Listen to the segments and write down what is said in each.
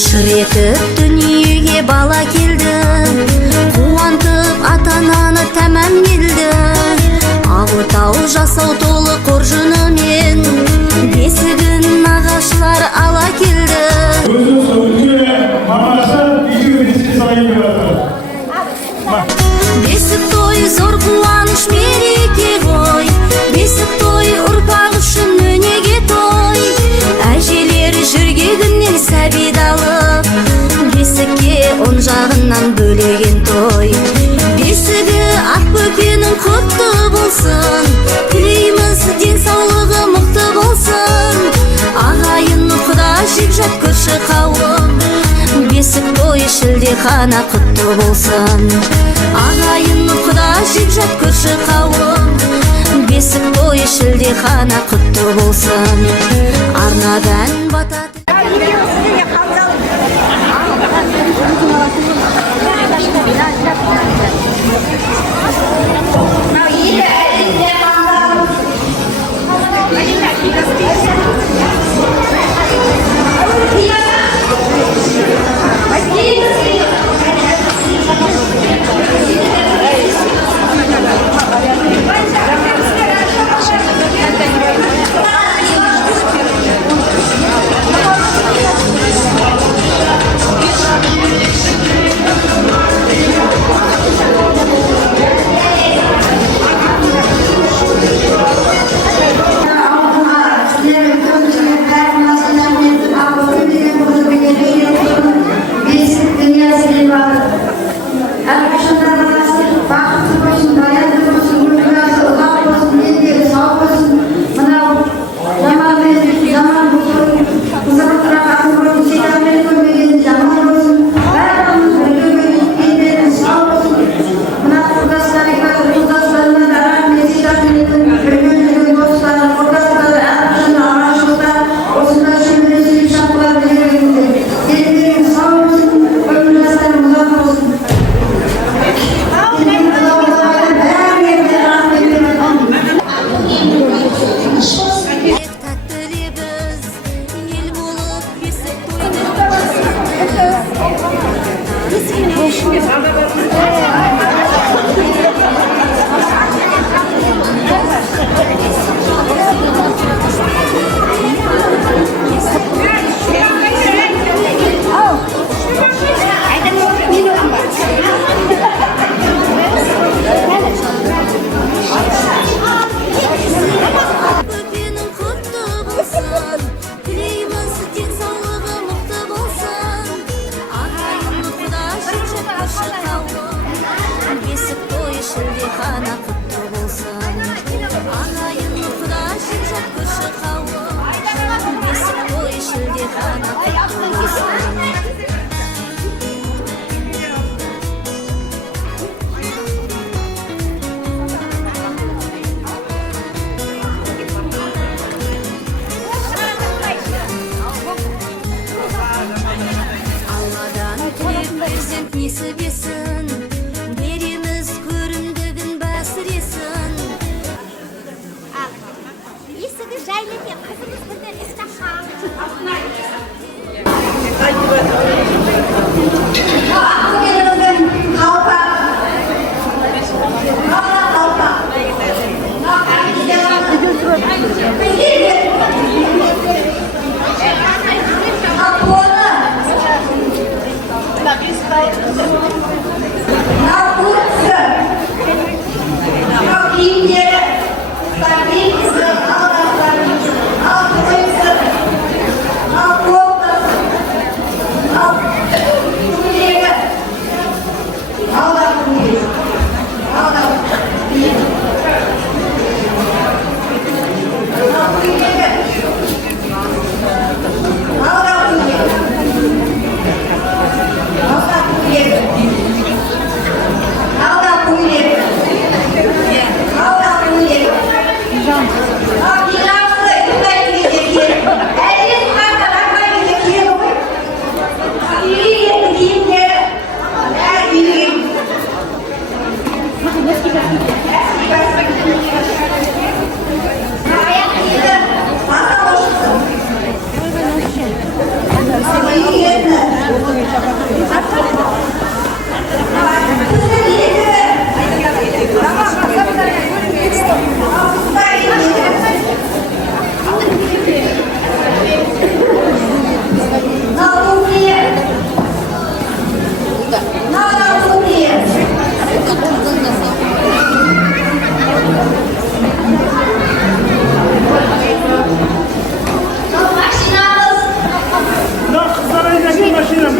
Шыр етіп дүниеге бала келді, қуантып ата-ананы тәмам келді. Ақ жасау толы қоржынымен, бесігін нағашылар ала келді. Бесік той зор қуаныш мереке ғой, бесік той ұрпақ үшін өнеге той. Әжелер жүргегінен сәбит алып, бесікке оң жағынан бөлеген той. Бесігі ақ бөпенің құтты болсын, тілейміз денсаулығы мықты болсын. Ағайын құда жекжат көрші қауым, бесік той шілдехана құтты болсын. Ағайын құда жекжат көрші қауым, бесік той шілдехана құтты болсын. Арнадан батады. Несібесін, береміз көрімдігін бәсіресін. Есігі жайлы ме, қызымыз бірден істақа. Aku Поезжайте машинам,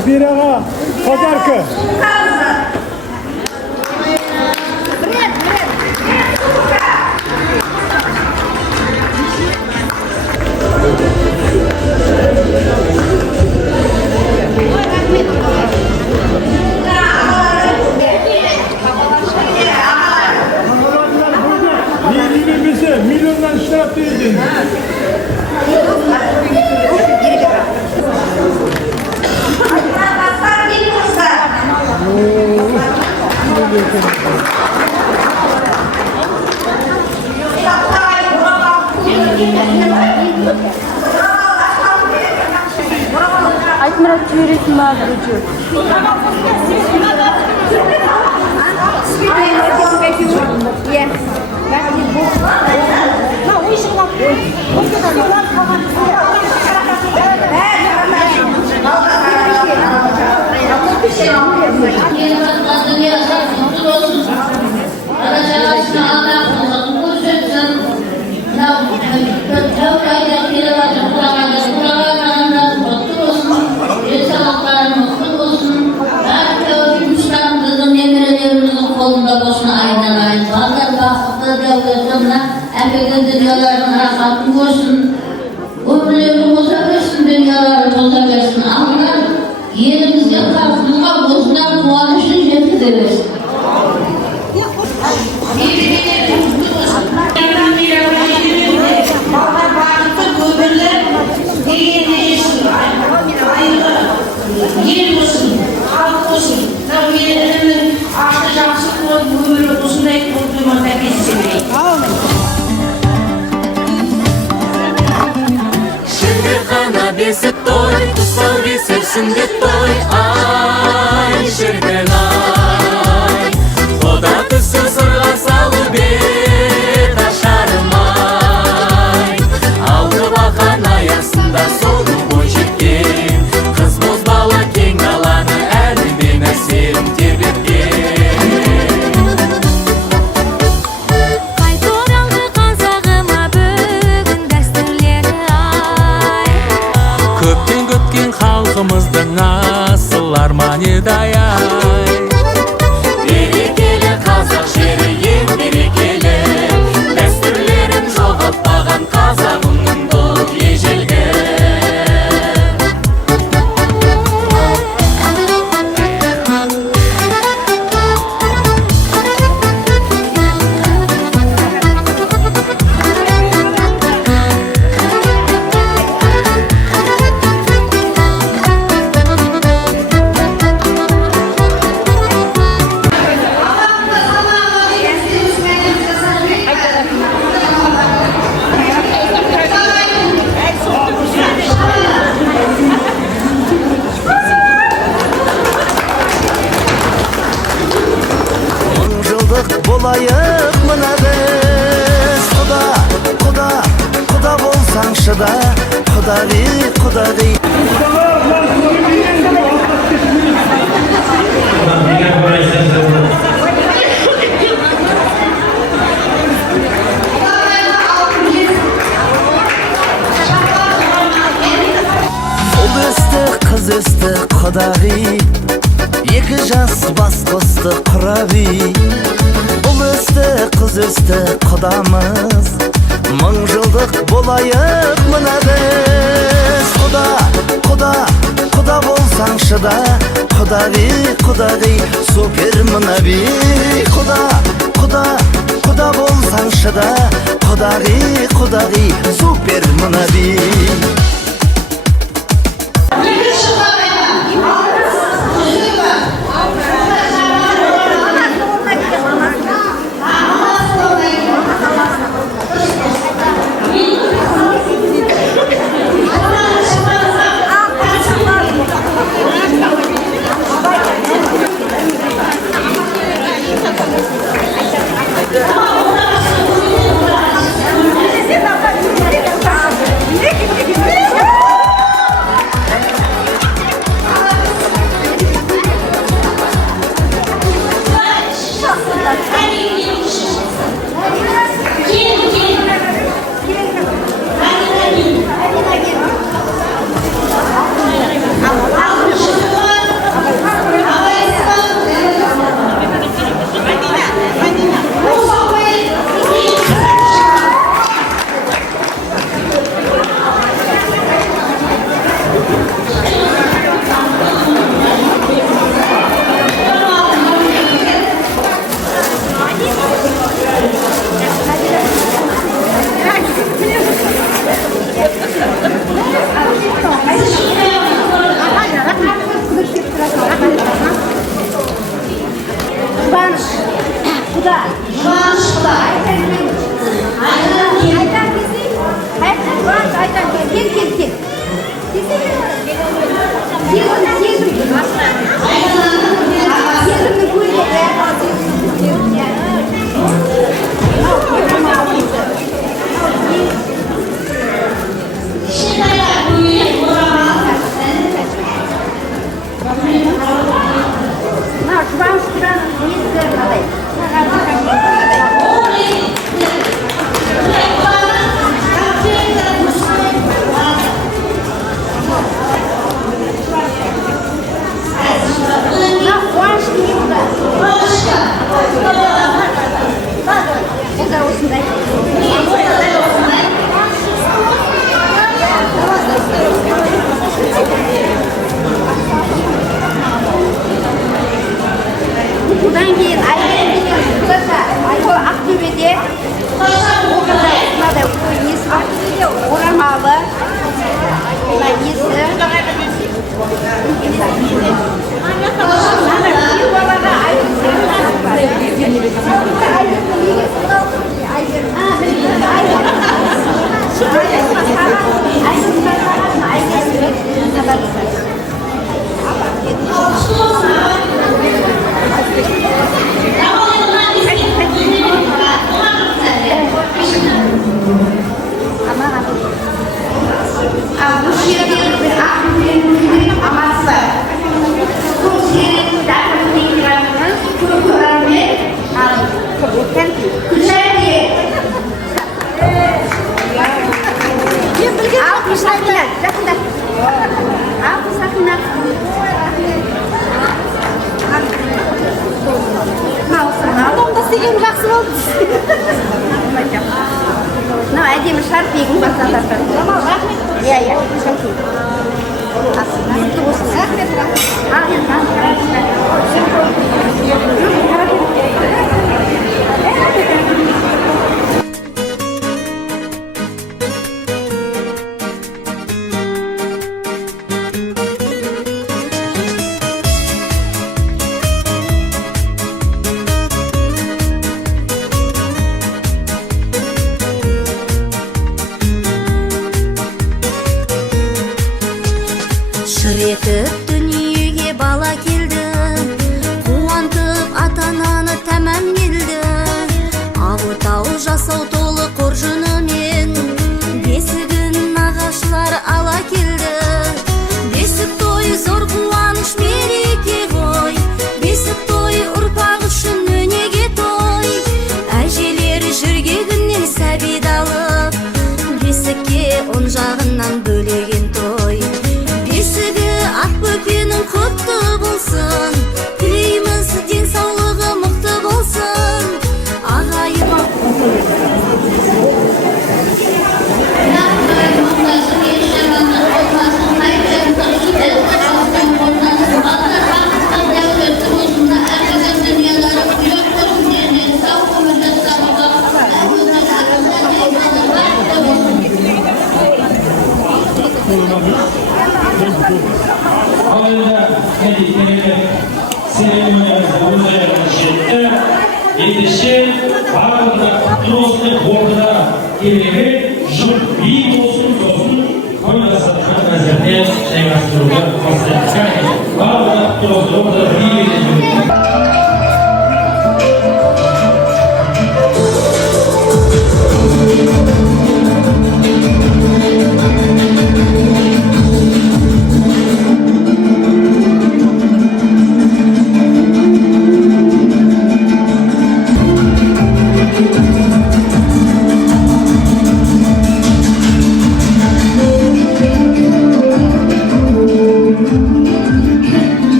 Elviraға подарка. Айтмұрат жібересің ма біреу? Kolunda boşuna aynalayın. Bazıları baktıkları devletlerine emekli dünyalarının rahatını koysun. Ömürleri boza versin, dünyaları boza versin. Allah yerimizde kalkınma bozundan kuvanışını cebimize versin. Yer olsun, halk olsun. Tabii yerimizin artık жақсы қылып өмірі осындай қылып кездесе Шердехана бесік той, тұсау бесерсінде той, ай, шерден-ай. Құда түсі сырға салу бет ашарым-ай. Алды бақан аясында солды бой жеткен, қыз боз бала кең даланы әлімен әсерім тербеткен. Қайторанғы қазағыма бүгін дәстүрлері ай. Көптен көткен халқымыздың асыл арманы-ай. Берекелі қазақ жері ең берекелі, дәстүрлерін жоғалтпаған қазағымның бұл ежелгі. Болайық мына біз құда болсаңшы да құдағи ұл өсті қыз өсті құдағи екі жас бас қосты құраби ұл өсті қыз өсті құдамыз мың жылдық болайық мына біз құда болсаңшы да құдағи супер мына би құда болсаңшы да құдағи супер мына би Thank you. Одан кейін Айгерім деген қыз сол Ақтөбеде мынадай несі бар орамалы мына жақсы болды. Мынау әдемі шарпиғың басында тұр. Иә, шарпиғың. Құтты болсын. Шыретіп дүниеге бала келді, қуантып ата-ананы тәмам келді. Алатау жасау толы қоржынымен, бесігін нағашылар ала келді. Бесік той зор қуаныш мереке ғой, бесік той ұрпақ үшін өнеге той. Әжелер жүргегінен сәбит алып, бесікке он жағынан бөлеген той. Бесігі ақ бөпенің құтты болсын, тілейміз денсаулығы мықты болсын. Ағайын Алайда серемониясы жетті. Ендеше барлығы құтты болсын, орнына келген жұрт би болсын, сосын тойласатқан әзірде жайғастыруға бастайды. Барлығы құтты болсын, орнына би келген.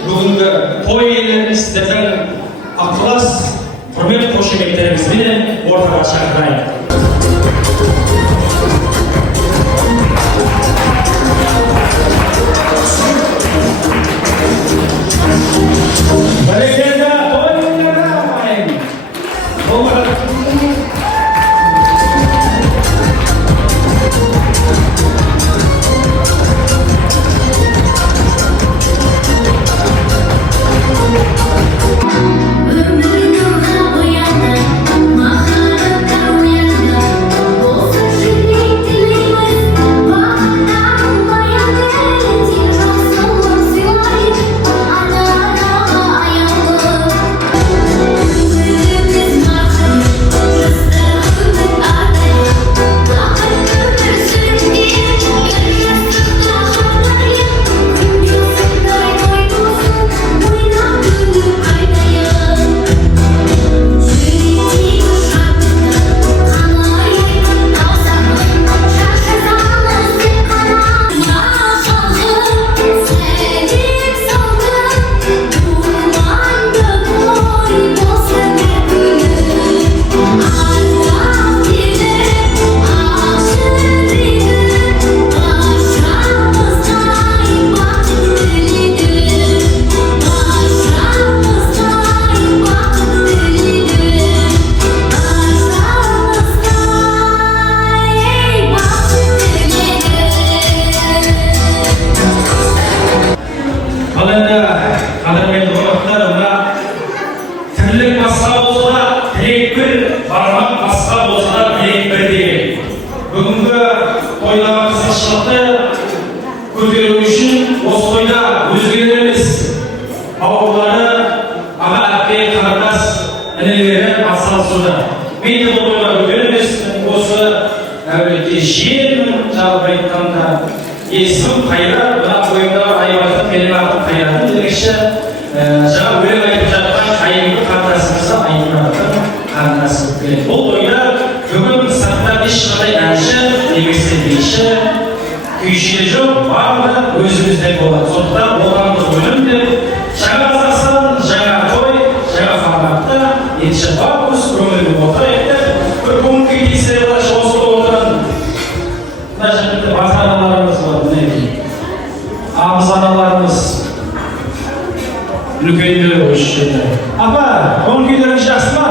Бүгінгі той иелерін сіздердің ықылас, құрмет қошеметтеріңізбен ортаға шақырайық. Бәрекелді той иелері ағайын. Ömrün қадірменді қонақтар, мына тірлік басқа болса да тілек бір, бармақ басқа болса да білек бір деген. Бүгінгі тойдағы қызықшылықты көтеру үшін осы тойда өзгелер емес, бауырлары, аға әпке, қарындас, інілері атсалысуда. Мен де бұл тойға көтерер емеспін, осы әулетте жермін, жалпы айтқанда есімім Қайрат, мына бойымдағы айбаты менің атым Қайратым демекші, жаңа өлең айтып жатқан қайымды қарындасымызды айбатын қарындасы келеді. Бұл тойда бүгін сыртта ешқандай әнші, немесе биші, күйші жоқ, барлығы өзімізден болады. Сондықтан болғанды өлім деп, жаңа Қазақстан, жаңа той, жаңа форматта етші бақыз, көңілді отырайық деп, бір көңіл күй тексере қалайша осы отыратын. Мына жерде бата-аналарымыз бар, мінекей. Абыз-аналарымыз, үлкендер осы жерде. Апа, көңіл күйлеріңіз жақсы ма?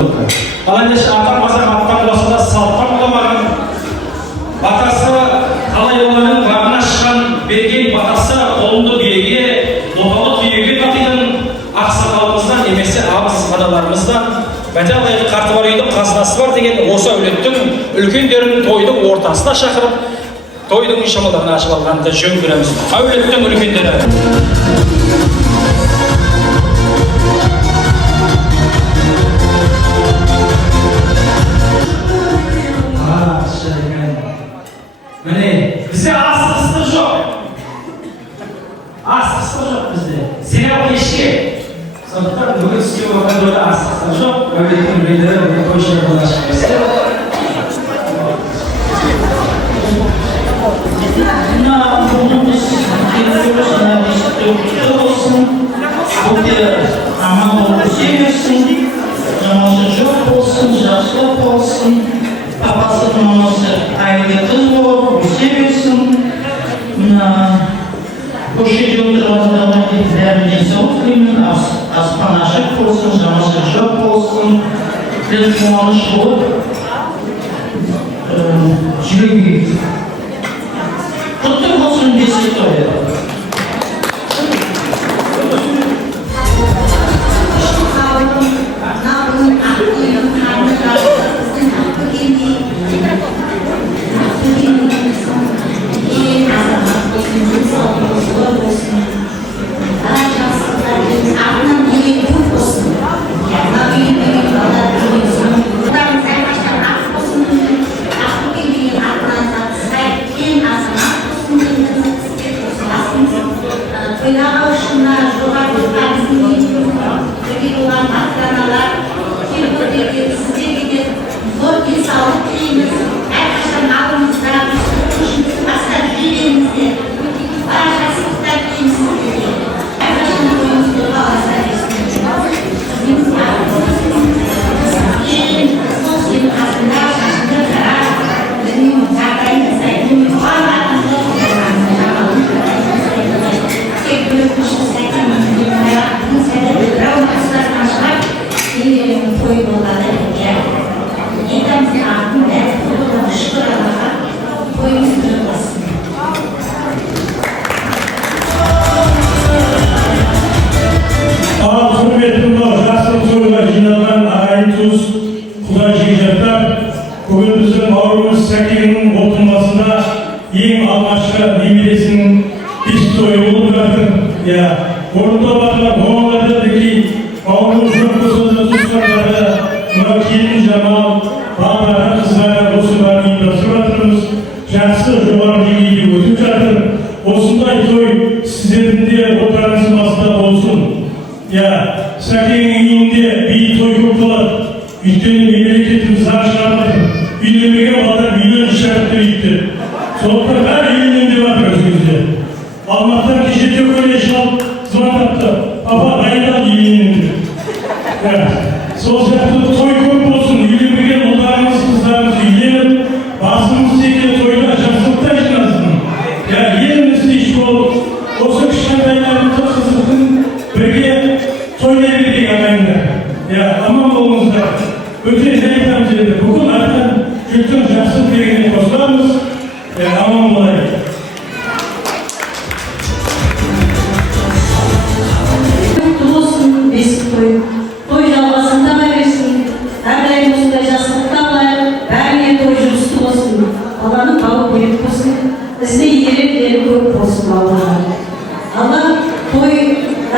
Ал ендеше атам-қазақ аттан құласында салттан құламаған, батасы қалай олардың бағына шыққан берген батасы қолымды береге, оталы түйеге татитын ақсақалымыздан немесе абыз-аналарымыздан бәте алайық қарты бар үйдің қазынасы бар деген осы әулеттің үлкендерін тойдың ортасына шақырып, тойдың шымылдығын ашып алғанды жөн көреміз. Әулеттің үлкендері. Міне, бізде астық жоқ. Астық жоқ бізде. Сериал кешке. Сондықтан бүгін істеу болған тойда астық жоқ. Әулеттің үлкендері бүгін тойшылар болған шықпасты. Аман болып өсемесін, жамасы жоқ болсын, жақсылық болсын, папасы мамасы айлы қыз болып өсемесін. Мына көшеде отырғандарға бәрін денсаулық тілеймін, аспан ашық болсын, жамасы жоқ болсын, тіл қуаныш болып жүруге. Құтты болсын бесік тойы.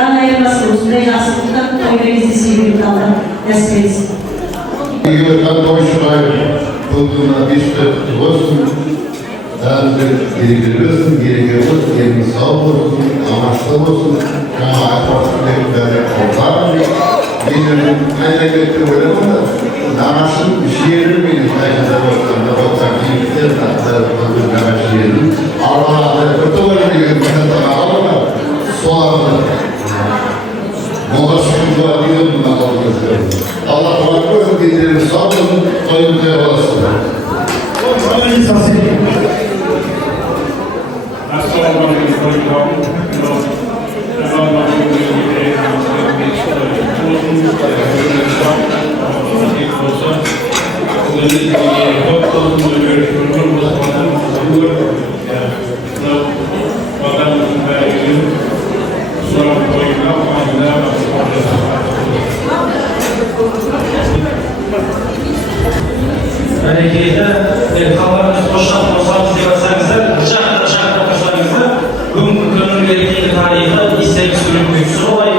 таң айырмасын осындай жақсылықтан тойда кездесе алла нәсіп етсін. Егер той шығайын, көңіліне бесті болсын, әлі берекелі болсын, еліңіз сау болсын, аманшылық болсын, жаңа айтпақсыздың бәрі қолдарын. Менің айнекетті өлімді, нағашым жері менің айнада болсам, кейіптер, жаңа жерін, Allah'a күрті өлімді күрті ағалар, соларды Мола шыққызуға дейін мұна қалғызды. Allah қуат көрін, бендеріміз сау болсын, тойымыз да боласыздар. Бәрекелді, қалғанымыз қошақ қосамыз деп атсаңыздар, жақта қосаңыздар, бүгінгі күннің мерекелі тарихы естелік сөйлемге түсіп олай.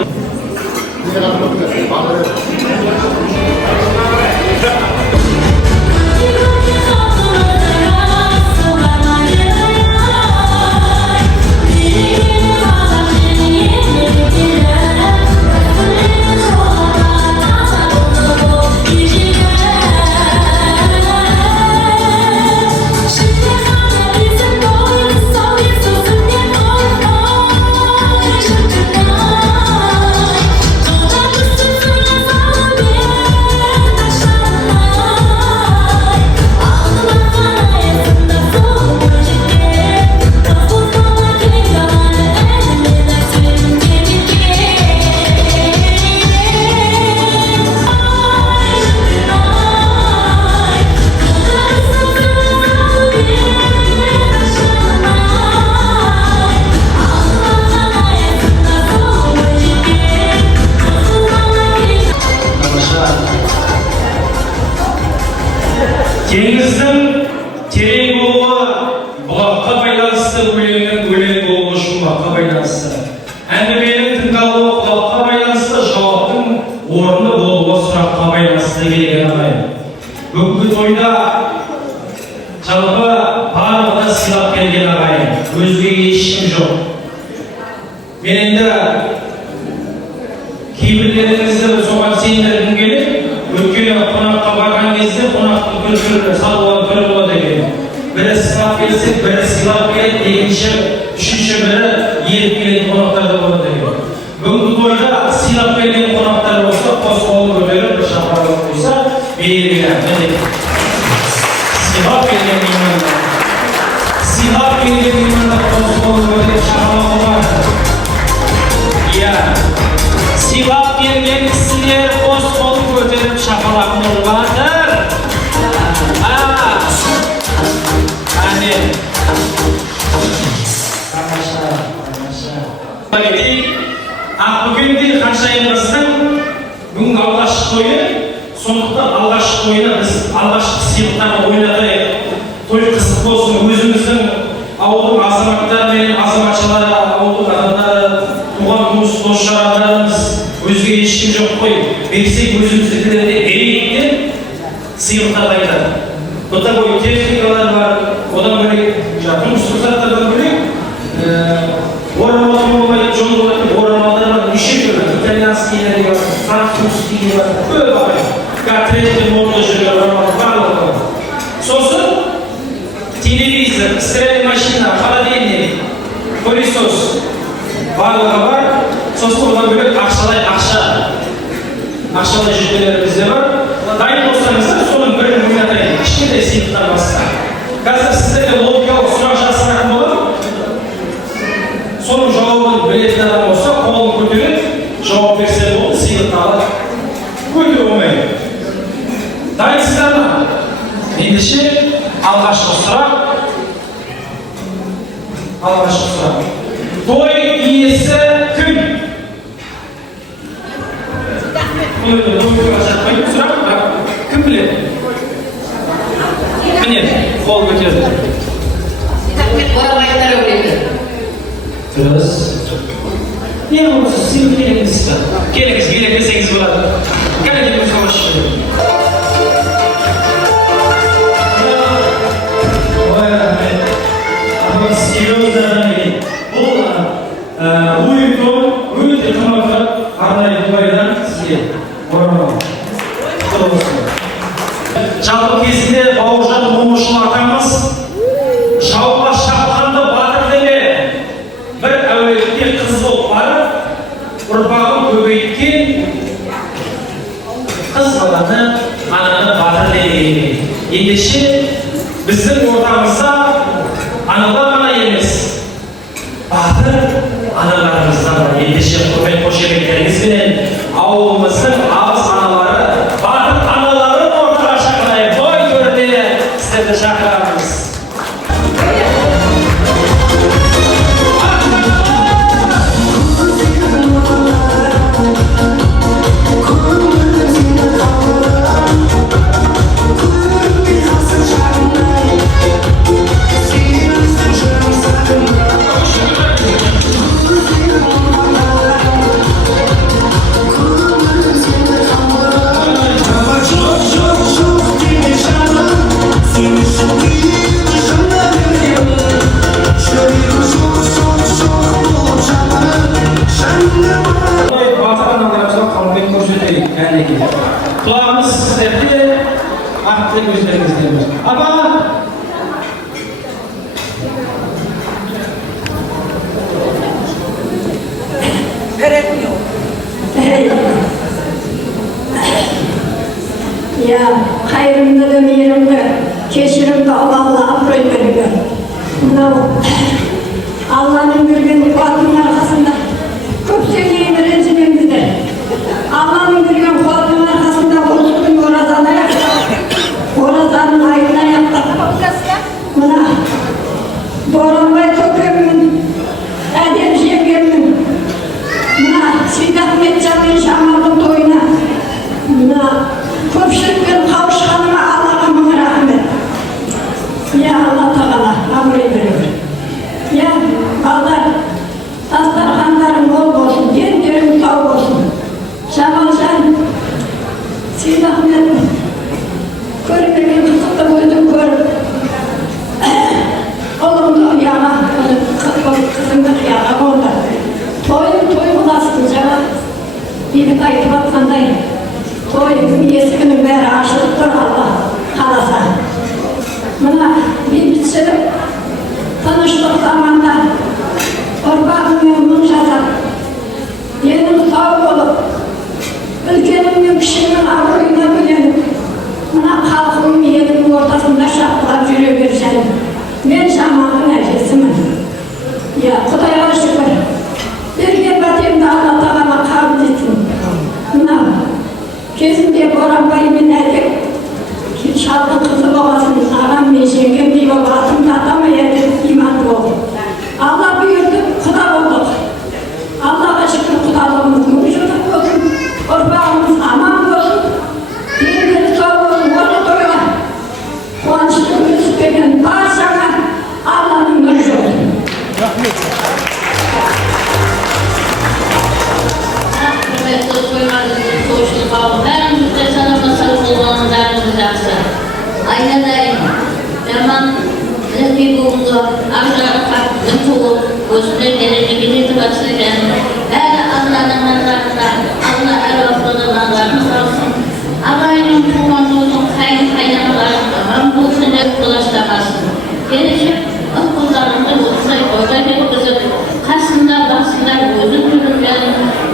Теңіздің терең болуы бұлаққа байланысты, өлеңнің өлең болуы жұмбаққа байланысты. Әңгіменің тыңдалуы құлаққа байланысты, жауаптың орны болуы сұраққа байланысты келген ағайын. Бүгінгі тойда жалпы барлығы сыйлап келген ағайын, өзгеге ешкім жоқ. Мен енді кейбірлеріңізді соған сендіргім келеді. Өйткені қонаққа барған кезде қонақтың бір салуға бір болады екен. Бірі сыйлап келсе, бірі сыйлап келеді, екінші, үшінші бірі еріп келетін қонақтар да болады екен. Бүгінгі тойда сыйлап келген қонақтар болса, қос қолын көтеріп, бір шапалақ қойса, берілген. Сыйлап келген меймандар. Сыйлап келген меймандар қос қолын көтеріп шапалақ қойған. Иә. Сыйлап келген кісілер қос қолын көтеріп шапалақ ұрғандар. Әне. Тамаша. Бүгінде Ханшайымымыздың бүгінгі алғашқы тойы, сондықтан алғашқы тойына біз алғашқы сыйлықтарды ойнатайық. Той қызық болсын, өзіміздің ауылдың азаматтары мен азаматшалары, ауылдың адамдары, туған туыс дос-жарандарымыз, өзге ешкім жоқ қой. Берсек өзіміздікілерде берейік деп сыйлықтарды айтады. Бұта техникалар бар, одан бөлек тұрмыстық заттардан бөлек орамал болмайды, жол болады, орамалдар бар, неше түрлі, итальянскийлер бар, французскийлер бар, көп ағай. Гатретті молды жүрген орамал барлығы бар. Сосын телевизор, стиральная машина, холодильник, пылесос барлығы бар. Сосын одан бөлек ақшалай жүлделер бізде бар. Дайын болсаңыздар, соның бірін ойнатайын, кішкентай сыйлықтан басқа. Қазір сіздерге логикалық сұрақ жасыратын боламын. Соның жауабын білетін адам болса, қолын көтереді, жауап берсе болды, сыйлықты алады. Өте оңай. Дайынсыздар ма? Ендеше алғашқы сұрақ. Той иесі кім? Кім біледі? Міне, қол көтерді. Орамайындар өледі. Дұрыс. Ne olursa sizin gereğiniz var. Gereksiz deseniz болады. Gelin savaş. Bu öte kımafat arnayı duaydan sizге орын жалпы кезінде Бауыржан Момышұлы атамыз жауға шапқанда батыр деме бір әулетке қыз болып барып ұрпағын көбейткен қыз баланы ананы батыр деген. Ендеше біздің ортамызда аналар ғана емес батыр аналарымызда бар. Ендеше құрмет қошеметтеріңізбен ауылымыздың абыз аналары батыр аналарын ортаға шақырайық. Той төріне сіздерді шақырамыз. Kulağımız sizlerde, aklı gözlerinizde. Ama ya hayrımda da mirimde, keşirimde Allah'la afroy veriyor. Allah'ın bir kuatının arkasında çok sevdiğim rencimimizde. Allah'ın bir kuatının arkasında oluştuğum orazana yaptık. Orazanın ayına yaptık. Buna Boranbay Töküm'ün, Edem Şevkem'in, buna Sidat Metcan'ın Şamar'ın toyuna, buna köpşükün kavuşkanıma Allah'ımın rahmet. Ya Allah Teala kabul ediyor. Ya Allah dastarhanların bol olsun, yerim tavuk olsun. Şamalcan, Sidat Metcan, körmekin tutukta koydum körüm. Oğlum da yana, kızım da yana kondu. Toyum bastı canım. Bir kayıt batkandayım. Toyum eskinin beri açılıktır Allah kalasa. Buna bir bitişelim. Tanıştık zamanda orpağımın mınşata. Yenim tavuk olup ülkenimin kişinin avroyuna bilenim. Buna halkımın yenimin ortasında şapkılar yürüyor görüşelim. Ben Şaman'ın erkesimin. Ya Kuday'a şükür. Bir gün batayım da Allah Teala kabul etsin. Buna kesinlikle Boranbay'ın erkek şalgın kızı babasının ağam meşengem diye babasının tatama yerden iman oldu. Allah buyurdu, kuda olduk. Allah'a şükür kudalığımız mümkünlük olsun. Orpağımız aman olsun. Birbiri sağ olsun, onu doyma. Kuançlığımız benim bağırsana Allah'ın görüşü olsun. Aynen zaman lebih bungsu, agar tak tuh, khususnya dari negeri itu maksudnya, Allah Allah Allah Allah Allah yang untuk kain mampu sendiri kelas tamasın. Gelecek okullarında olsaydı kasında basında gözün türünden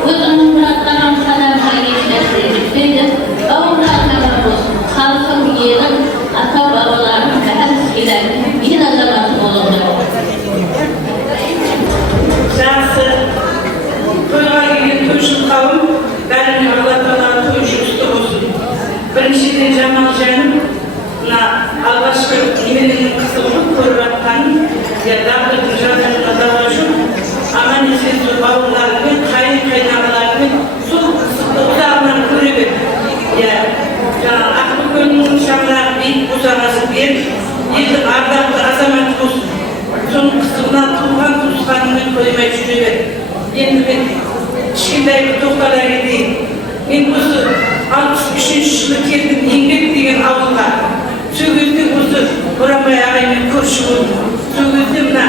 gözünün bıraktan kadar geçmeseydi avratlarına olsun halkın yerin ata babaların eskiler yine zaman olurdu. Жақсы тойға келген тойшыл қауым бәріне алла тағала той жұғысты болсын. Біріншіден Жамал жаным мына алғашқы немеренің қызығын көріп кішкентай бір тоқтала кетейін. Мен осы 63-ші жылы келдім Еңбек деген ауылға. Сол кезде осы Боранбай ағаймен көрші болдым. Сол кезде мына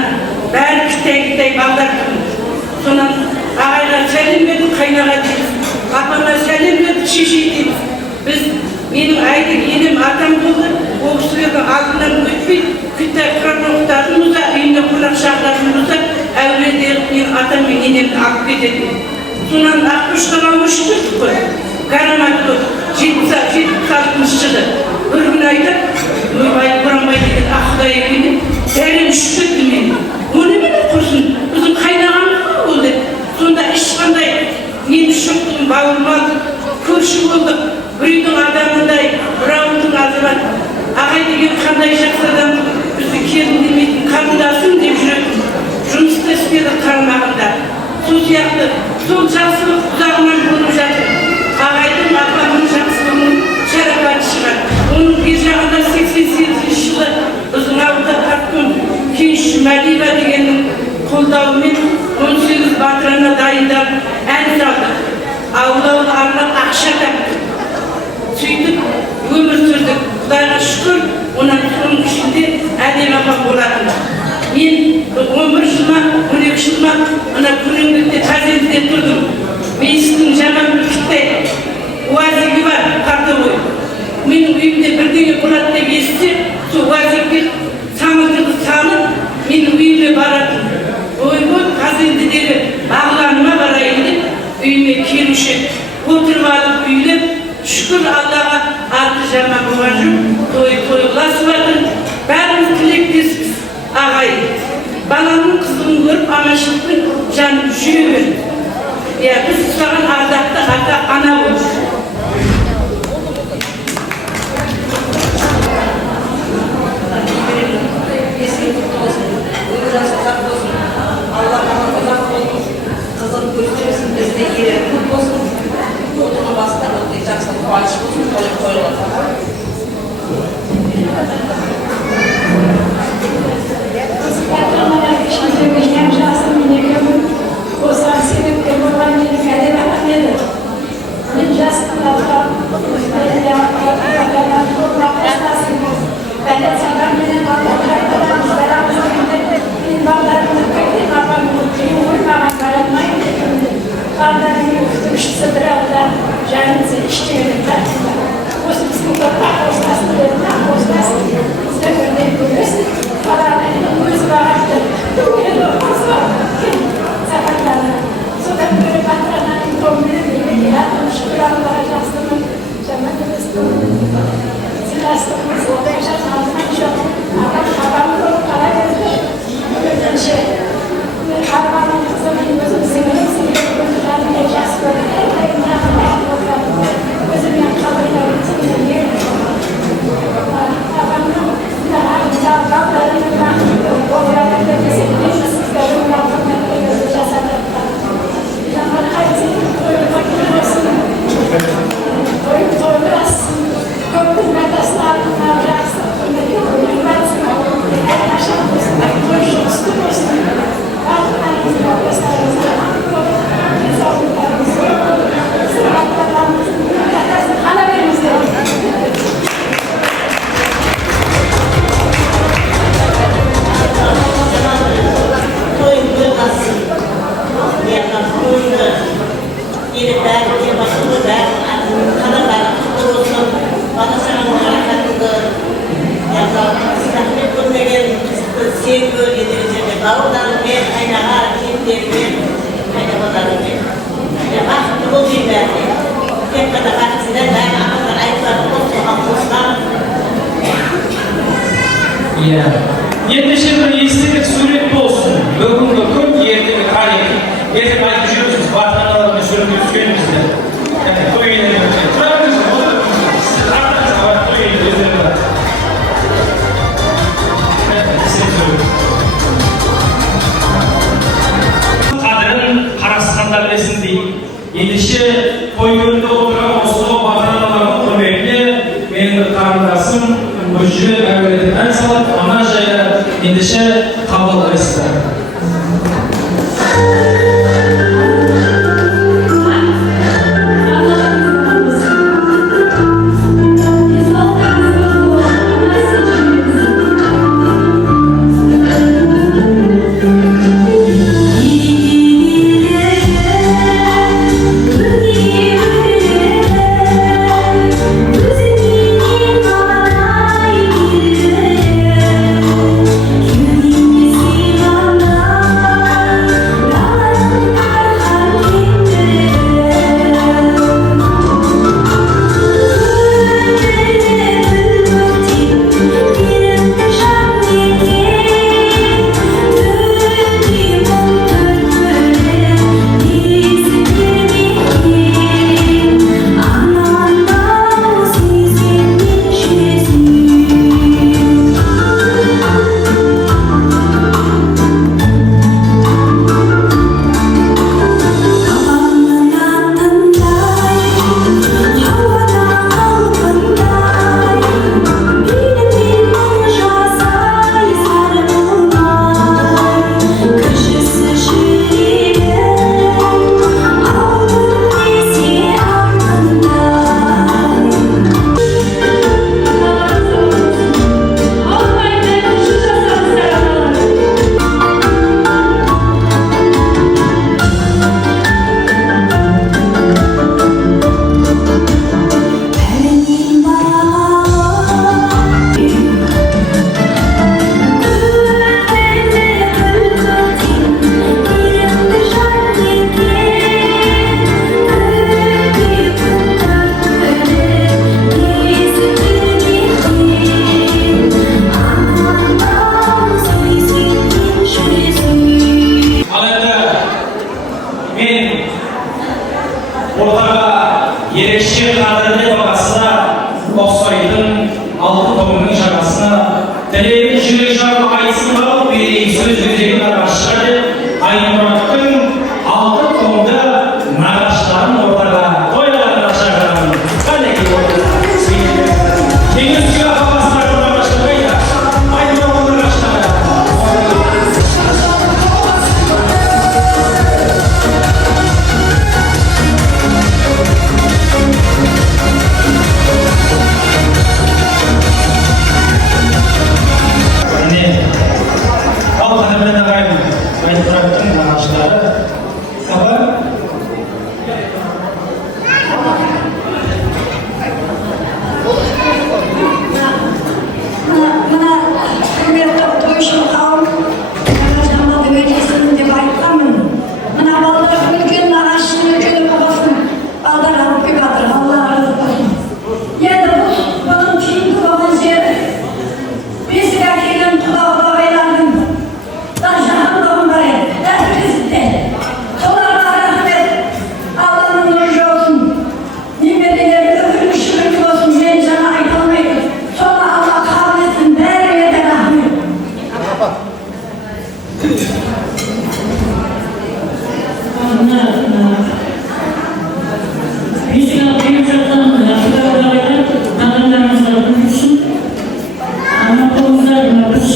бәрі кішкентай балдар тұрды. Сонан ағайға сәлем бердім, қайнаға дедім. Апама сәлем бердім, шеше дедім. Біз менің айдың енем атам болды. Ол кісілердің алдынан өтпей, кітап құран оқытатын болса, үйіне қонақ шақыратын болса, әулиедегі мен атам мен енемді алып кететін. Сонан Аққошқарға көшіп кеттік қой. Гарамат 76 жылы. Бір күн айтып, Боранбай деген Аққұдай екен, сәлем үшіп кетті мен. Оны мен құрсын, біздің қайнағамыз ол деп. Сонда ешқандай мен шықтым, бауырмал, көрші болдық. Біреудің адамындай, бір ауылдың азамат. Ағай деген қандай жақсы адам, бізді келін демейтін, қабылдасын деп жүретін. Жұмысты істеді қармағында. Сол сияқты, сол жақсылық ұзағынан болып жатыр. Ағайдың апамның жақсылығының шарапаты шығар. Оның бер жағында 88 жылы біздің ауылда Партком Кенші Мәлиба дегеннің қолдауымен 18 батырана дайындап ән салдық. Ауыл арнап ақша таптық. Сөйтіп өмір сүрдік. Құдайға шүкір, онан соның ішінде әдем апам болатын. Мен 11 жылма, 12 жылма ана күреңдікте тазелде тұрдым. Мейістің жаман бүркітте уазигі бар, қарды ғой. Менің үйімде бірдеңе болады деп естісе, сол уазигі самыртығы салып, менің үйіме баратын. Ой-ой, тазелдедегі ағыланыма барайын деп, үйіме келуші. Отырып алып үйлеп, шүкір Аллаға арты жаман болған жоқ, той-тойласып жатыр. Бәріміз тілектеспіз, ағай. Баланың қызығын көріп, аманшылықтың жанын жүре берді. Біз саған ардақты ата ана болшы. Ендеше бір естелік сурет болсын. Бүгінгі күн, ертеңгі тарих. Ертең айтып жүрсіз, батыраналармен суретке түскенімізді. Той үйіне тұрабыз, сіз артыңызға той үйіне өздері бар. Қадірін қарасқанда білесің дейді. Ендеше той көрінде отырған осы батыраналардың құрметіне менің қарындасым Мүжі әуелетін ән салып, ана жайлы ендеше қабыл қылысты. ортаға ерекше қадірлі бағасына ұқсайтын алты томның жаңасына тілегі жүрек жарып айтсын қалып берейін сөз өзегін нағашыға деп Айтмұраттың алты томды нағаштарын ортаға қойыларына шақырамын. Қанеки теңіз сүйі апасына нағаштарға Айтмұраттың нағаштары. Ал қадірлі ағайын Айтмұраттың нағаштары Мына құрметті тойшыл қауым, жамалды өтесін деп айтқанмын. Мына балалардың үлкен нағашының үлкен бабасын балдар алып келіп жатыр, Алла разы болсын. Енді бұның кейінгі болған жері бесік әкелген құда-құдағайлардың да жамандығын бар еді, әркезде. Соларға рахмет, Алланың нұры болсын. Немерелері өкініші болсын, мен жаңа айта алмаймын. Соны Алла қабыл етсін, бәріңе де рахмет. Бесік алып келіп жатқан құда-құдағайлар адамдарымызға үлгісін. Ана қолымызда біз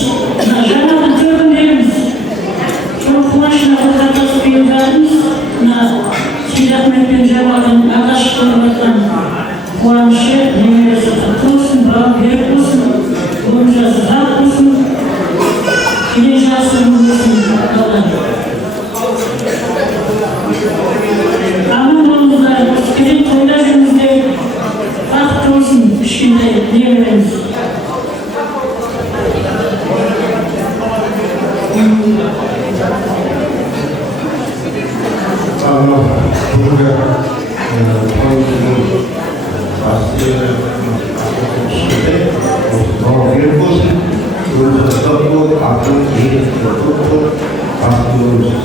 жаңадан көргендеріміз. Çok қуанышына құттықтасып келіп жатырмыз. Мына Сейдахмет пен Жабалдың алғашқы көріп жатқан қуанышы немересі құтты болсын, бауы берік болсын, өмір жасы ұзақ болсын, келе жасы болсын Алла. Аман болыңыздар, керек тойда жүріңіздер, бақытты болсын кішкентай немереміз. Бүгінгі тойымыздың басты бауы берік болсын, өмір ұзақ болып, ақылы ел көп болып, бақытты болыңыз.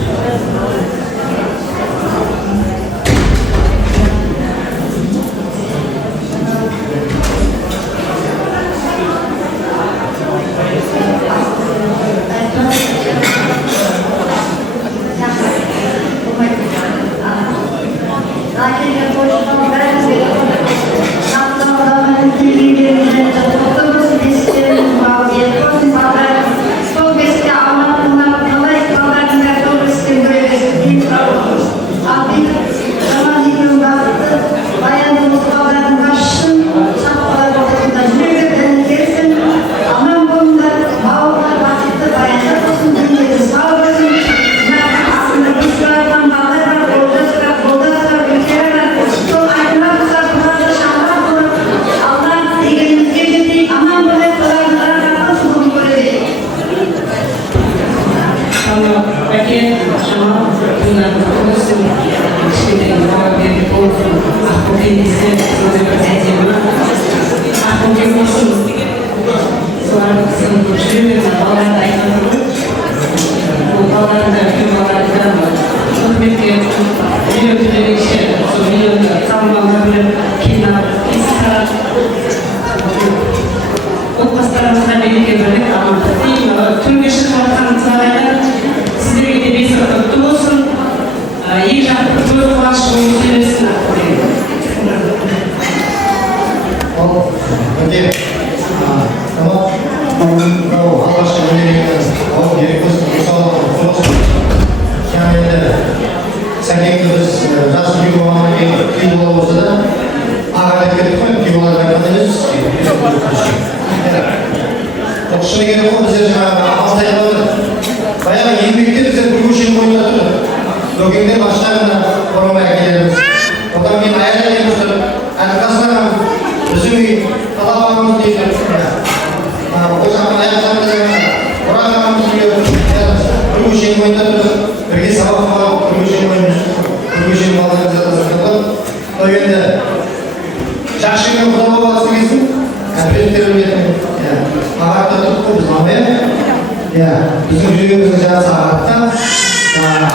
Bizim yüreğimizin canı sağlıkta,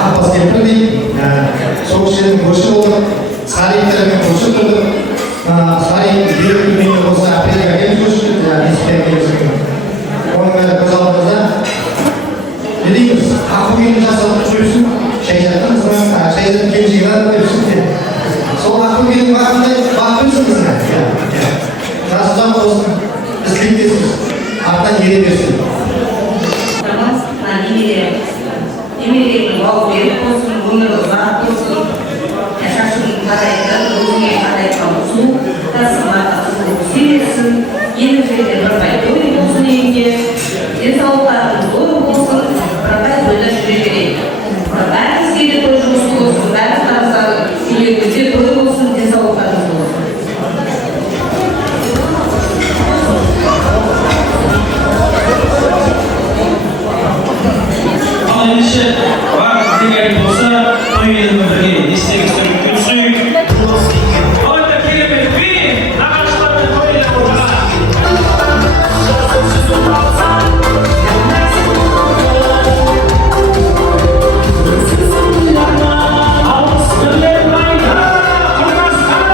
Abbas Kepir'di, soğuk şeylerin boşu oldu, шариктармен қосып тұрдық. Шарик беріп мен осы апелляға келіп жүрші, несіпен келіп оның бәрі көз алдымызда. Не дейміз, ақыл күйін жасалып қойыпсың, шайзаттың қызымен, шайзаттың келіншегі ғана қойыпсың. Сол ақыл күйінің бағындай бағып өтсің бізге. Жасылдан болсын, біз тілектесіміз, артынан ере берсін. Немерелердің бау беріп болсын, өмірі ұзақ болсын, шашының қарайдан, өзіңе қарайдан су, тасымады қызыл сүйресін, елімізде бірбай той болсын үйінде, денсаулықтарың зор болсын, бірбай тойда жүре берейік. Бәрімізге де той жұмысы болсын, бәріміз қарасағы үйлеріңізде той болсын, денсаулықтарыңыз болсын. Ендеше бар деген болса, ойынның бірге естегістіріп көрсек. Ойда керемет би, нағашылардың тойына болған. Алыс бірлер майда, құрмасқа.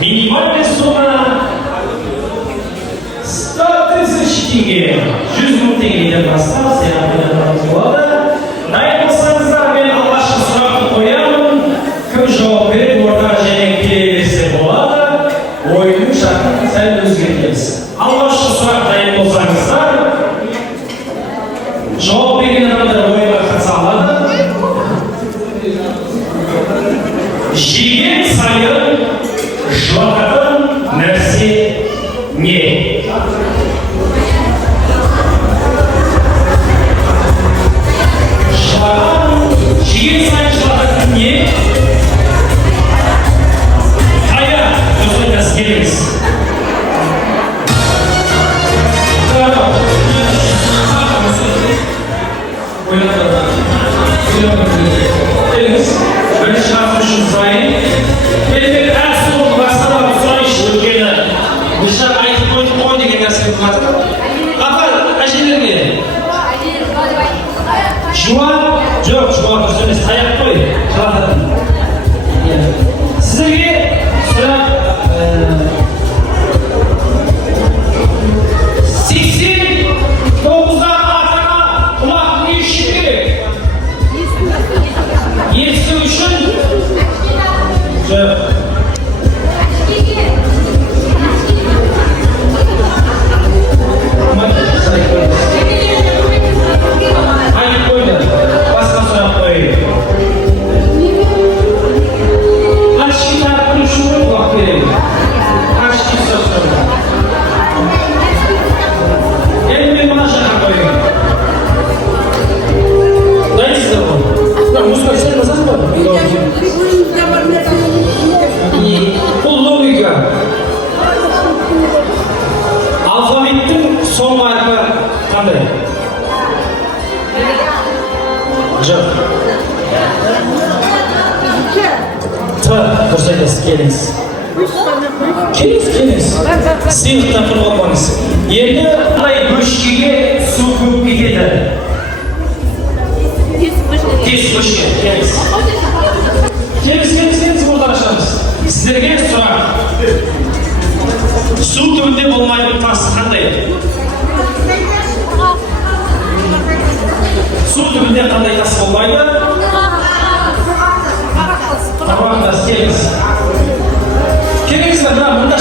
Минимальная сумма 100 тысяч тенге. 100 мың теңгеден бастап сыйақыны болады. Дайын болсаңыздар, мен алғашқы сұрақты қоямын. Кім жауап беріп, ортаға және келе берсе болады. Ойынның шартын сәл өзгертеміз. Алғашқы сұрақ дайын болсаңыздар, жауап берген адамдар ойынға қатыса алады. Жеген сайын жылататын нәрсе не? Жеген сайын жылататын не? Қайда? Осылайда келіңіз. Бірінші шарты үшін сұрайын. Енді әр сұлық басына барып сұрайыншы, өйткені бұлша айтып қой деген нәрсе жатыр. Апа, әжелерге жуан? Жоқ, жуан дұрыс емес, таяқ қой, жылататын. Сіздерге сұрақ 89-дан атана құлақ не үшін керек? Есту үшін? Жоқ. Айтып қойды. Басқа сұрақ қойды. Қашки тарап тұру үшін ғой құлақ береді. Қашки сұрақ қойды. Енді мен мына жаққа қойдым. Дайынсыздар ғой? Музыка сен жазасың ба? Бұл логика. Алфавиттің соңғы әрпі қандай? Жоқ. Т. Дұрыс айтасыз, келіңіз. Келіңіз. Сыйлықтан құр қалмаңыз. Енді қалай бөшкеге су көп кетеді? Тез бөшке, келіңіз. Келіңіз, ортаға шығамыз. Сіздерге сұрақ. Су түбінде болмайтын тас қандай? Су түбінде қандай тас болмайды? Табағындас, келіңіз. Келіңіз, мұнда.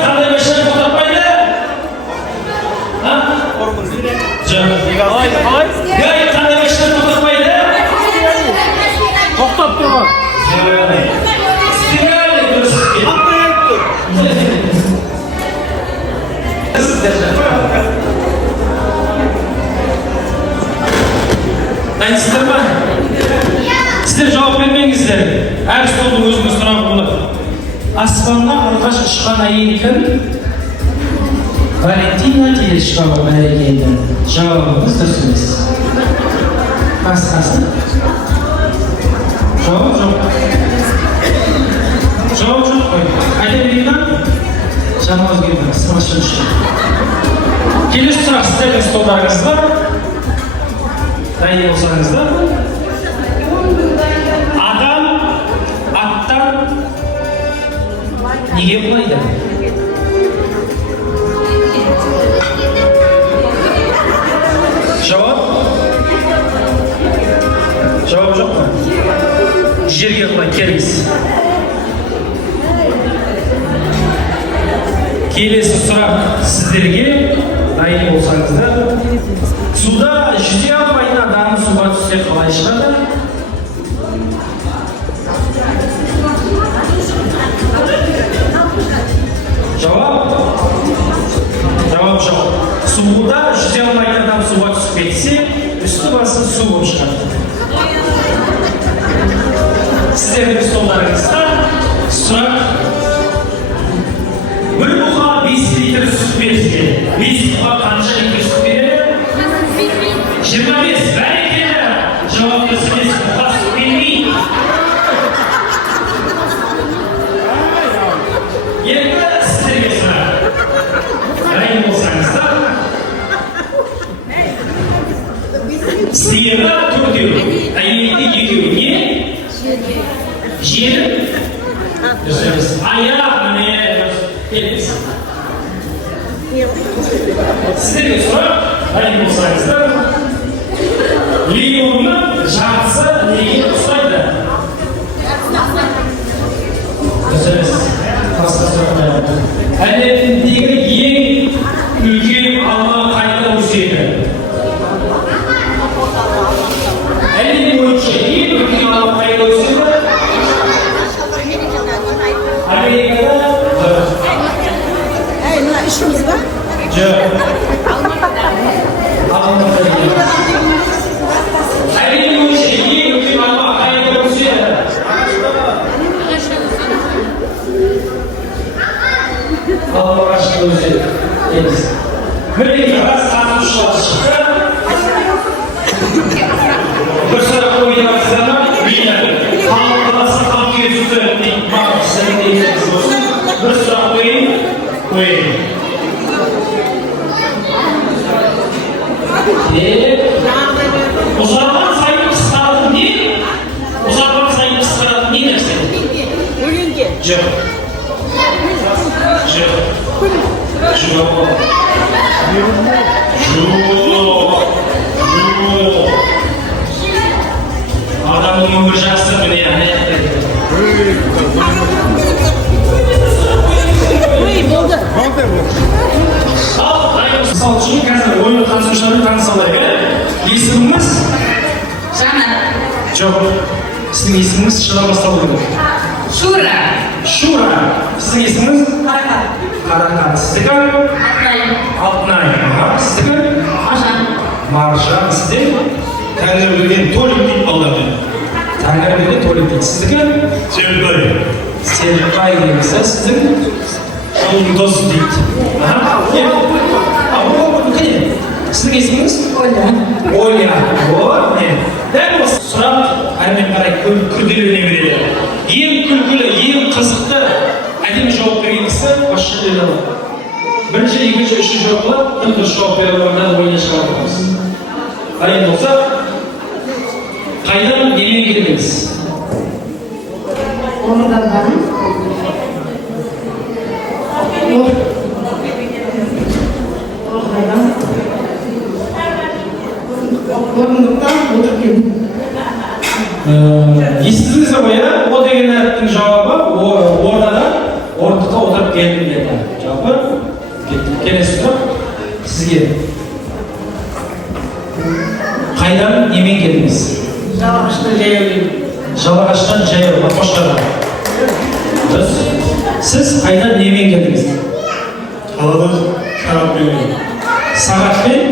Қандай бөшке тоқтатпайды? Қандай бөшке тоқтатпайды? Тоқтап тұрған. Дайынсыздар ма? Сіздер жауап бермеңіздер. Әр столдың өзіне сұрағы болады. Аспанға алғаш ұшқан әйел кім? Валентина Терeshkova бәрекелді. Жауабыңыз дұрыс емес. Басқасы? Жауап жоқ. Жауап жоқ қой. Айта берейін ба? Жаныңыз келді. Сымашы үшін. Келесі сұрақ сіздердің столдарыңызда. Дайын болсаңыздар. Адам аттан неге құлайды? Жауап? Жауап жоқ па? Жерге құлайды, келіңіз. Келесі сұрақ сіздерге, дайын болсаңыздар. Суда жүзе алмайтын адам суға түссе қалай шығады? Жауап? Жауап жоқ. Суда жүзе алмайтын адам суға түсіп кетсе, үсті басы су болып шығады. Сіздердің столдарыңызда сұрақ. Бір бұқа 5 литр сүт берсе, 5 бұқа қанша литр сүт береді? 25. Бәрекелді. Жауап дұрыс емес. Бұқа сүт бермейді. Енді сіздерге сұрақ. Дайын болсаңыздар. Сиырға төртеу, әйелге екеу. Не? Жер? Дұрыс емес. Аяқ, міне. Келіңіз. Сіздерге сұрақ. Дайын болсаңыздар. Лимонның жартысы неге ұстайды? Дұрыс емес. Басқа сұрақ. Әлемдегі ең үлкен алма қайда өседі? Әлем бойынша ең үлкен алма қайда өседі? Америкада? Мына ішіміз ба? Жоқ. Әлем бойынша ең үлкен алма қайда өседі? Алғашқы өседі. Келіңіз. Міне біраз қатысушылар шықты. Бір сұрақ қойдыңыздар ма? Мейлі. Халық қаласы халық келісуді дейді. Маған сіздің дейміз болсын. Бір сұрақ қойын. Қойын. Ұзарған сайын қысқаратын не? Ұзарған сайын қысқаратын не нәрсе? Өлеңге. Жоқ. Жоқ. Жоқ. Адамның өмірі жақсы міне аяқтайды. Мысалы үшін қазір ойын қатысушыларын таныса алайық. Есіміңіз? Жана. Жоқ. Сіздің есіміңіз шыдан басталу керек. Шура. Шура. Сіздің есіміңіз? Қарақан. Қарақан. Сіздікі? Алтынай. Сіздікі? Маржан. Сізде? Тәңірберген Толик дейді балаларды. Тәңірберген Толик дейді. Сіздікі? Серікбай. Серікбай дейміз. Сіздің? Жолдың досы дейді. Сіздің есіміңіз? Оля. Оля. Вот, не. Дәл осы сұрақ әрмен қарай күрделене береді. Ең күлкілі, ең қызық екінші, үшінші жауап болады. Кім дұрыс жауап бере алғандар ойына шығарамыз. Дайын болса, қайдан немен келдіңіз? Естідіңіз ғой, о деген әріптің жауабы ордадан орындыққа отырып келдім деді. Жалпы келесі сұрақ сізге. Қайдан немен келдіңіз? Жалағаштан жаяу келдім. Жалағаштан жаяу, Қошқардан. Дұрыс. Сіз қайдан немен келдіңіз? Қаладан шараппен келдім. Сағатпен?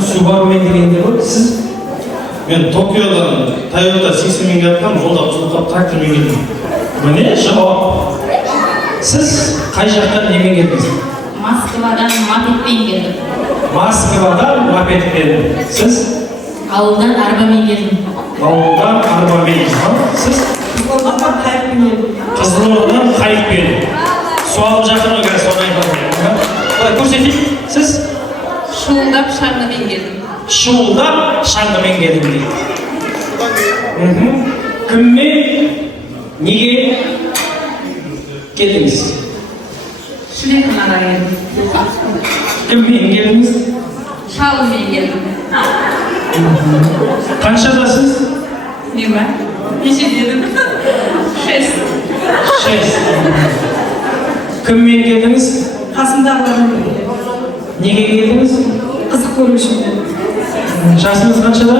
Субарумен дегенде ғой, сіз? Мен Токиодан Toyota 80-мен келдім, жолда бұзылып трактормен келдім. Міне жауап. Сіз қай жақтан немен келдіңіз? Москвадан мопедпен келдім. Москвадан мопедпен. Сіз? Ауылдан арбамен келдім. Ауылдан арбамен. Сіз? Қызылордадан қайықпен келдім. Қызылордадан қайықпен. Суалып жатыр ғой, қазір соны айтамын. Көрсетейік. Сіз? Шуылдап шаңғымен келдім. Шуылдап шаңғымен келдім дейді. Кіммен, неге келдіңіз? Шілетінаға келдім. Кіммен келдіңіз? Шалыммен келдім. Қаншадасыз? Не ма? Неше дедім? 6. Кіммен келдіңіз? Қасымдағылармен келдім. Неге келдіңіз? Қызық көру үшін келдім. Жасыңыз қаншада?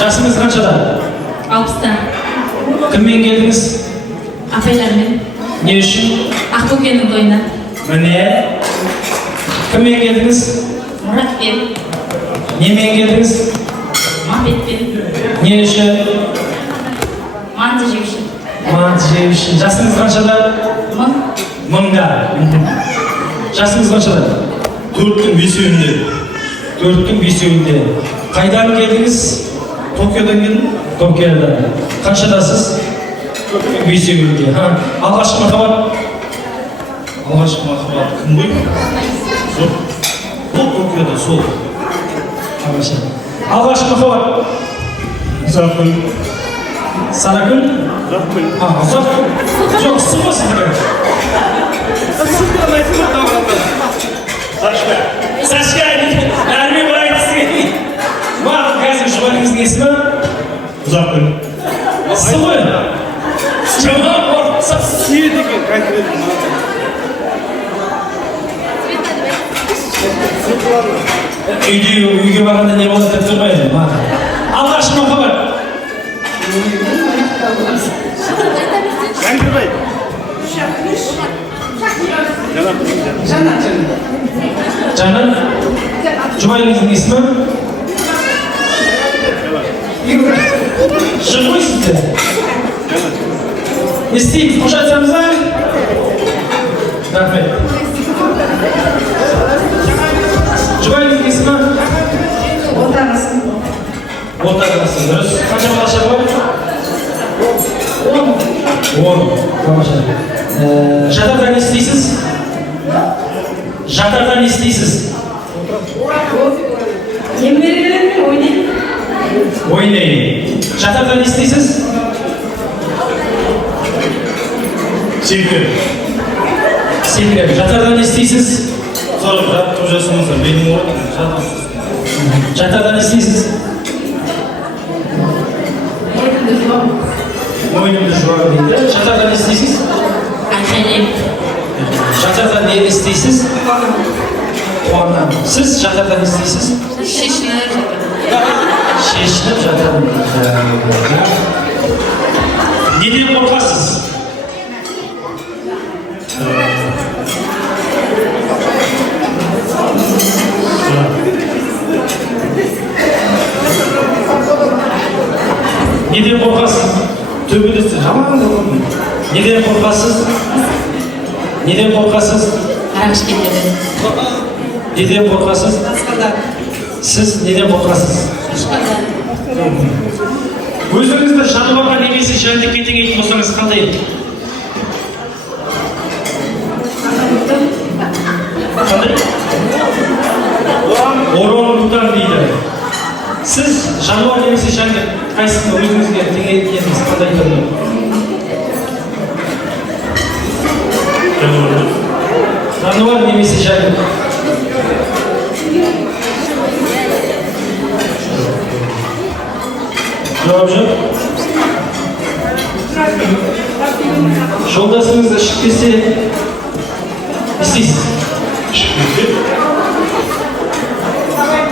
Жасыңыз қаншада? 60-тан. Кіммен келдіңіз? Апайлармен. Не үшін? Ақбөкеннің тойына. Міне. Кіммен келдіңіз? Мұратпен. Немен келдіңіз? Мопедпен. Не үшін? Манты жеу үшін. Манты жеу үшін. Жасыңыз қаншада? 1000. Мыңда. Жасыңыз қаншада? 4-тің 5-еуінде. 4-тің 5-еуінде. Қайдан келдіңіз? Токиодан келдім. Токиодан. Қаншадасыз? 4-тің 5-еуінде. Алғашқы махаббат? Алғашқы махаббат кім ғой? Жоқ. Ол Токиода сол. Алғашқы махаббат? Ұзақгүл. Саракүл? Ұзақгүл. Ұзақгүл? Жоқ, сы ғой сіздікі. Сашка, әрмен бар айтқысы келмейді. Маған қазір жұбайыңыздың есімі? Ұзақгүл. Сы ғой? Жаман қорқса. Сүйе деген конкретно. Үйге барғанда не болады деп тұрмайды. Алғашқы махаббат? Әңгірбай. Жанат? Жұбайыңыздың есімі? Жыр ғой сізде? Не істейміз? Қош айтсамыз ба? Рахмет. Жұбайыңыздың есімі? Отағасы. Отағасы, дұрыс. Қанша балаша бар? 10. Тамаша. Жатарда не істейсіз? Жатарда не істейсіз? Немерелермен ойнаймын. Ойнаймын. Жатарда не істейсіз? Секірем. Секірем. Жатарда не істейсіз? Сұрап жаттығып жасамаса, менің орын жатамсыз. Жатарда не істейсіз? Мойнымды жуамын дейді. Жатарда не істейсіз? Айқайлаймын. Жатарда не істейсіз? Қуанамын. Сіз жатарда не істейсіз? Шешініп Шешініп жатамын. Неден қорқасыз? Неден қорқасыз? Төбелесті жаман қорқамын. Неден қорқасыз? Неден қорқасыз? арақ ішкендерден. Неден қорқасыз? Сіз неден қорқасыз? Өзіңізді жануарға немесе жәндікке теңейтін болсаңыз қандай еді? немесе жәндік қайсысында өзіңізге тең екеніңіз қандай көрінеді? Жануар немесе жәндік? Жауап жоқ? Жолдасыңыз ішіп келсе не істейсіз? ішіп келсе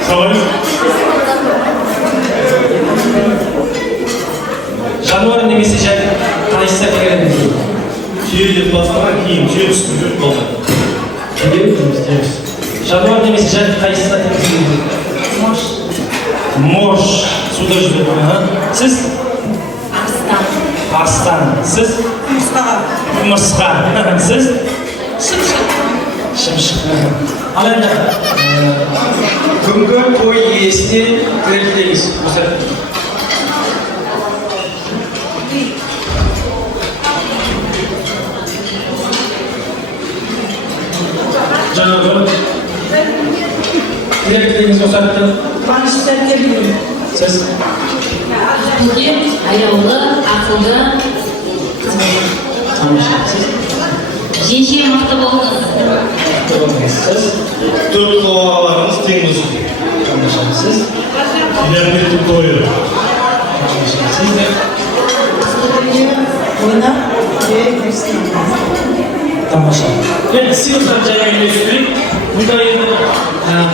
салайын. Жануар немесе жәндік қайсысы тегереді? Түйеден бастаған кейін түйе түсіп жүріп қалды. Жануар немесе жәндік қайсысына тегереді? Мош. Суда жүреді. Сіз? Арыстан. Арыстан. Сіз? Мысқа. Сіз? Шымшық. Шымшық. Ал енді бүгінгі той иесіне тілектейміз. Осы жаңағы тілектейміз осы атты. Қуаныш сәттер. Сіз? Көркем, аяулы, ақылды, жеңше мықты болыңыз. Сіз? Төрт қалаларымыз тең болсын. Сіз? Леонид тойы. Сіз де? Тамаша. Енді сыйлықтар жайға үйлестірейік. Мұнда енді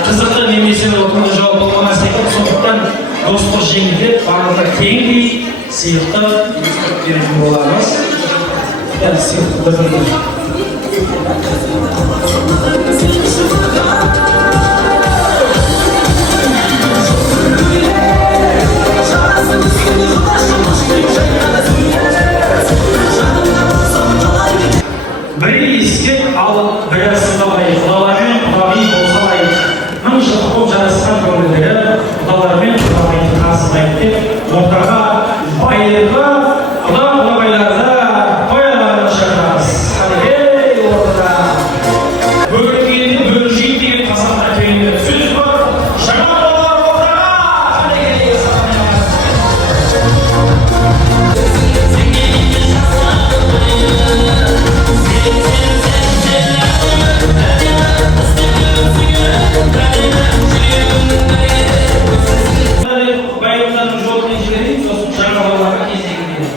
қызықты немесе ұтымды жауап болмаған секілді, сондықтан достық жеңілдеп, барлығы теңдей сыйлықты үйлестіріп беретін боламыз. Енді сыйлықты бір-біріне. Бірі ескек алып, бірі сындалай, құдалармен құдами болсалай, мың жыл боп жарасқан көңілдері, құдалармен құдамайды қасымайды деп, ортаға байырғы құда-құдабайларды қояларын шақырамыз. Ей, орда! Бөлінгенде бөлінжейді деген қазақтар түйінді сөз бар. Жаңа болар ортаға! Ей, байырғылардың жолын жіберейін, сосын жаңа балаларға кездегенде.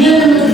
Yerim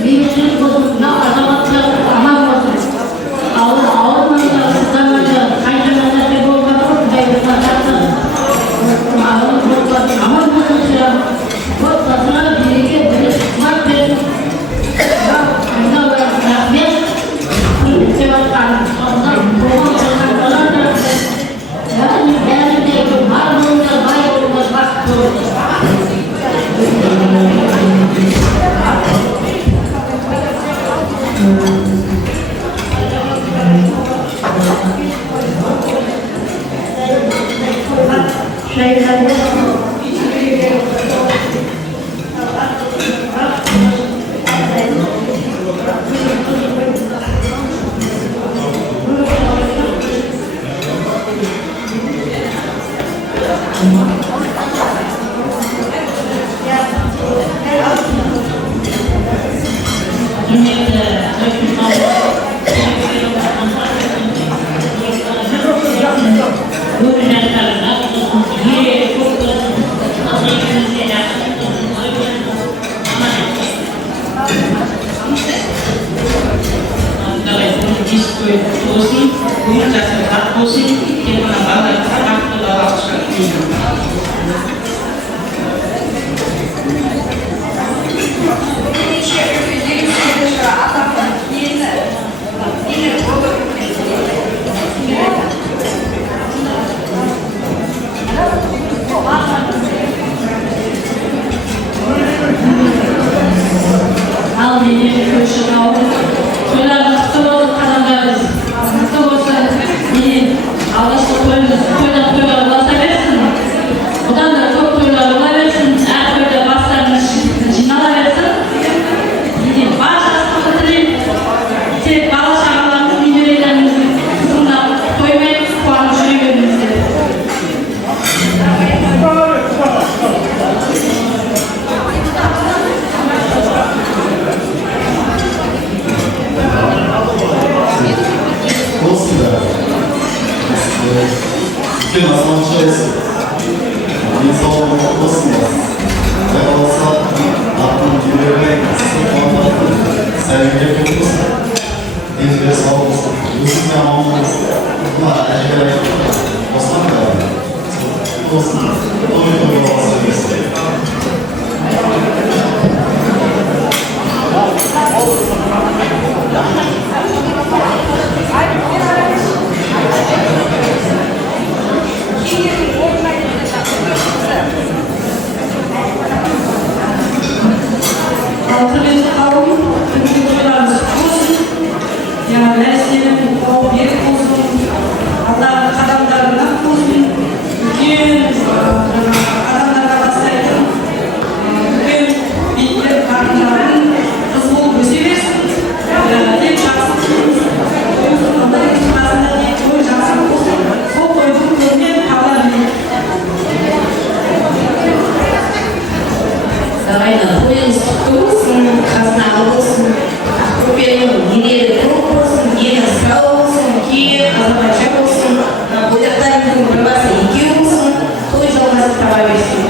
бесікөй болсын, өмір жасы ақ болсын, тек қана балаларға бақытты алғышқа тілеймін. Ал менен көрші ауыл. Тойларыңыз құтты болсын, қадамдарыңыз. Құтты болсын. Менен алғашқы тойдан тойға ұласа берсін. Одан да көп тойлар бола берсін. Әр тойда бастарыңыз жинала берсін. Менен баршасына тілеймін. Тек бала шағаларыңыз, немерелеріңіздің қызында тоймен қуанып жүре беріңіздер. Dostlar, bütün asansörüz. İnsanlar dostlar. Ben olsa aklım yürümek, sıkmadan sevgiye kurulur. İzmir sağ olsun. Yusuf Yaman'ımız. Bunlar acele dostlar da. Dostlar, doyduğu olsa göstereyim. Kırmızı kavun, kırmızı toylarımız olsun. Yani Mersin'in o bir olsun. Allah kadınlarına olsun. Bütün adamlara bastırın. Bütün bitler kadınların kız bol gözü versin. Tek şansımız olsun. Onların içerisinde tek toy şansımız olsun. O toyun önüne kalabilir. Sarayda toyunuz kutlu olsun, қазына болсын, көпенің енелі көп болсын, ені сау болсын, киі азаматша болсын, ойдақтарыңыздың бірбасы екеу болсын, той жалғасы таба берсін.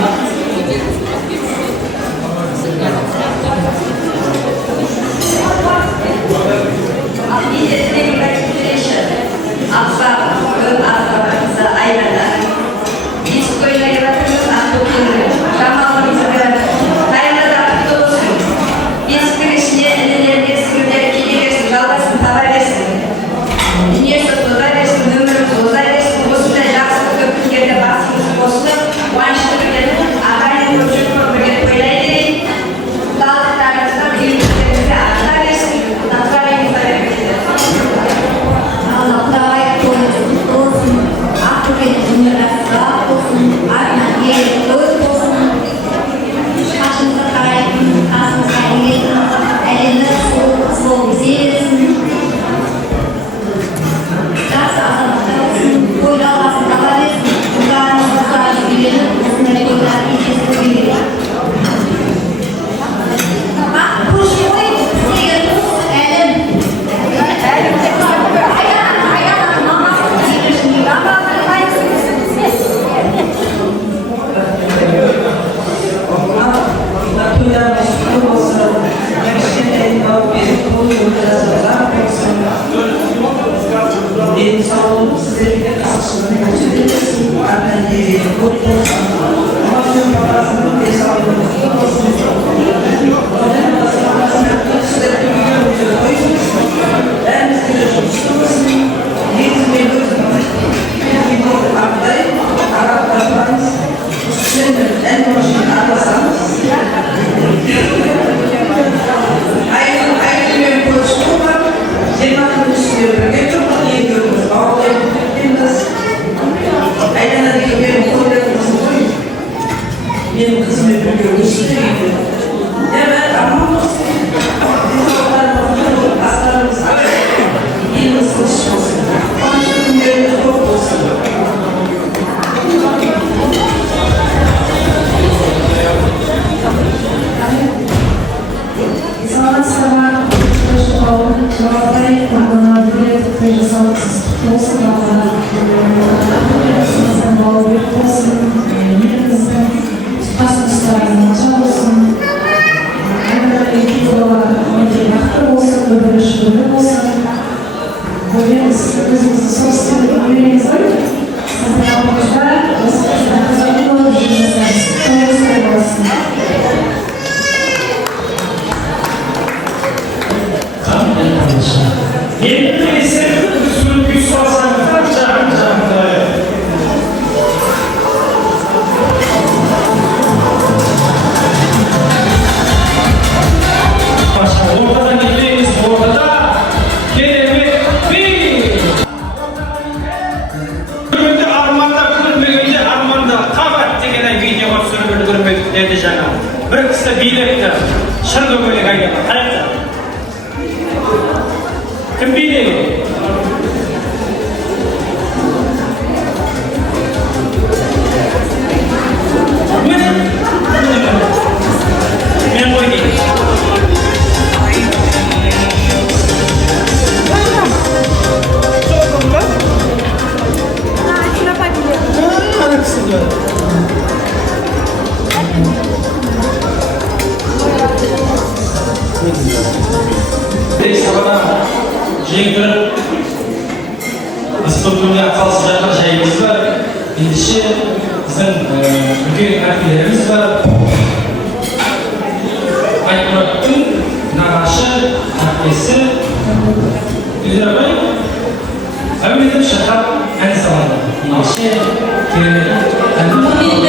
Şırdı böyle kaydı. Hayatta. Kim biliyor? Ben oynayayım. Sabana jengkirip Respublika Aqalsiz Jahon shayimiz var. Endişe bizning ulkan aktivlarimiz var. Aytmoqdim, Naqashi, Naqesi, Gulrabay, Amin shahar Ansamada. Endişe kerak. Sana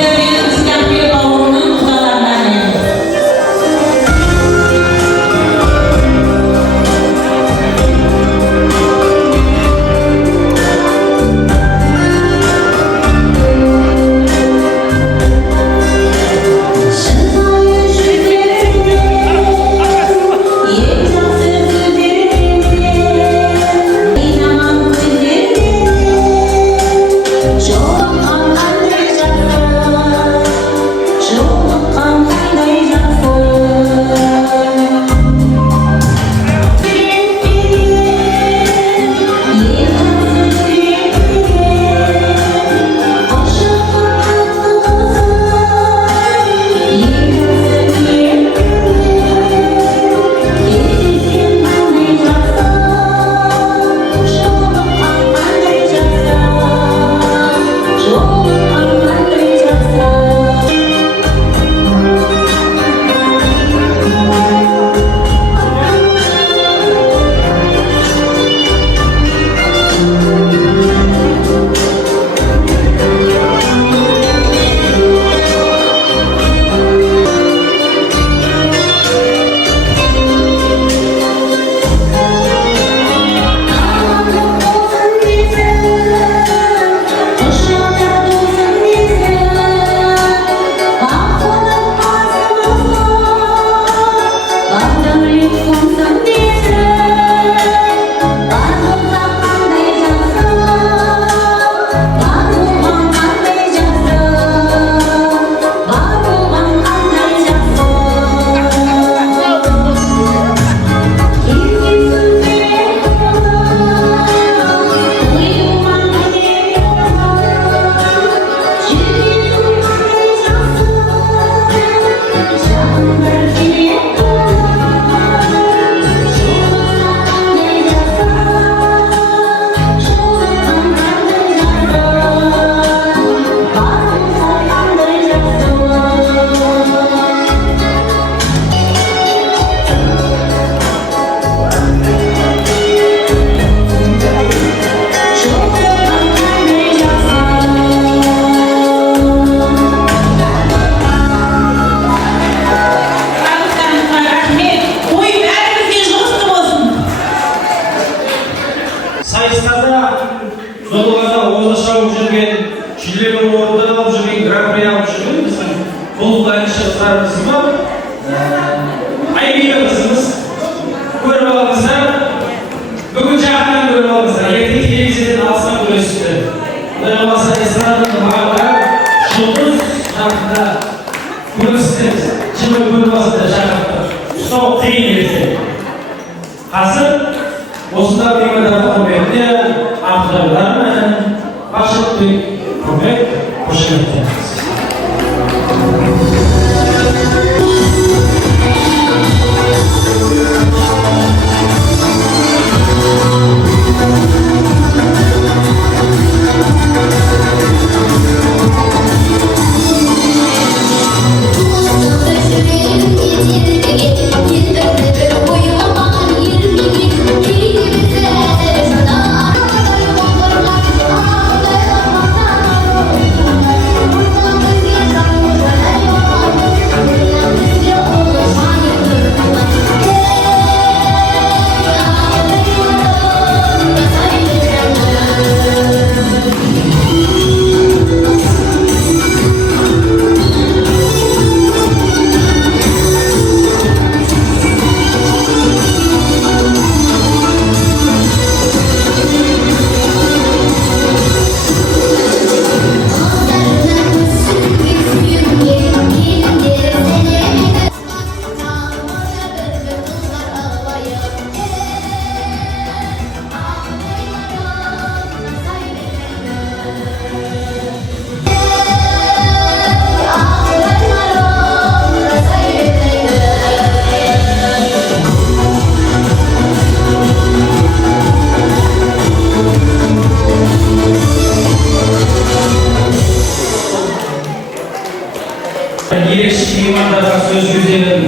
деген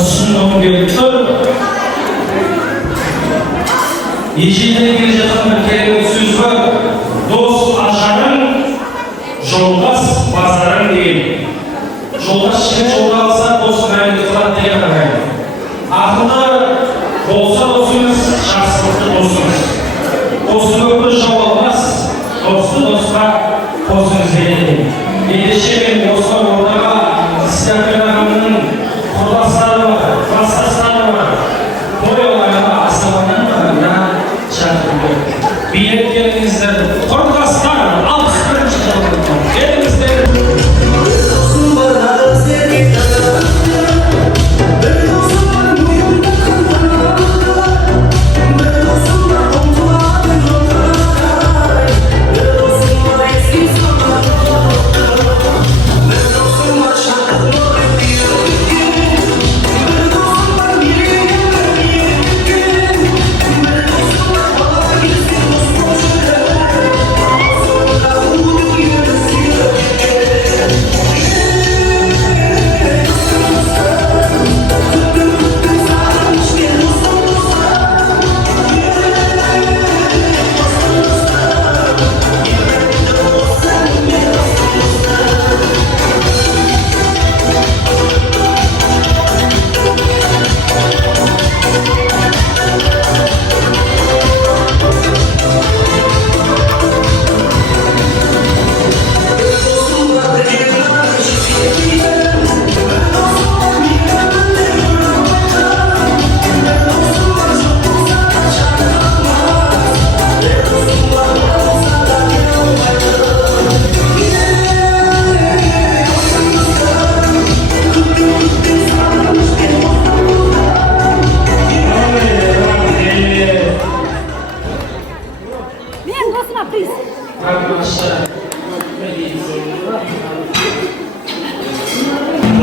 ұсынуым келіп тұр. Ежелден келе жатқан бір керемет сөз бар. Дос ажарың, жолдас базарың деген. Жолдас жігіт жолда алса, дос мәлімді қылады деген қарайды. Ақылды болса досыңыз, жақсылықты досыңыз. Досы көпті жау алмас, досты досқа қосыңыз дейді. Ендеше мен осы ортаға Сиақын ағамның құрдастары бар, кластастары бар. Той олайға Астанадан ғана шақырды. Билеттеріңіздер, құрдастар, 61-ші жылдың келіңіздер.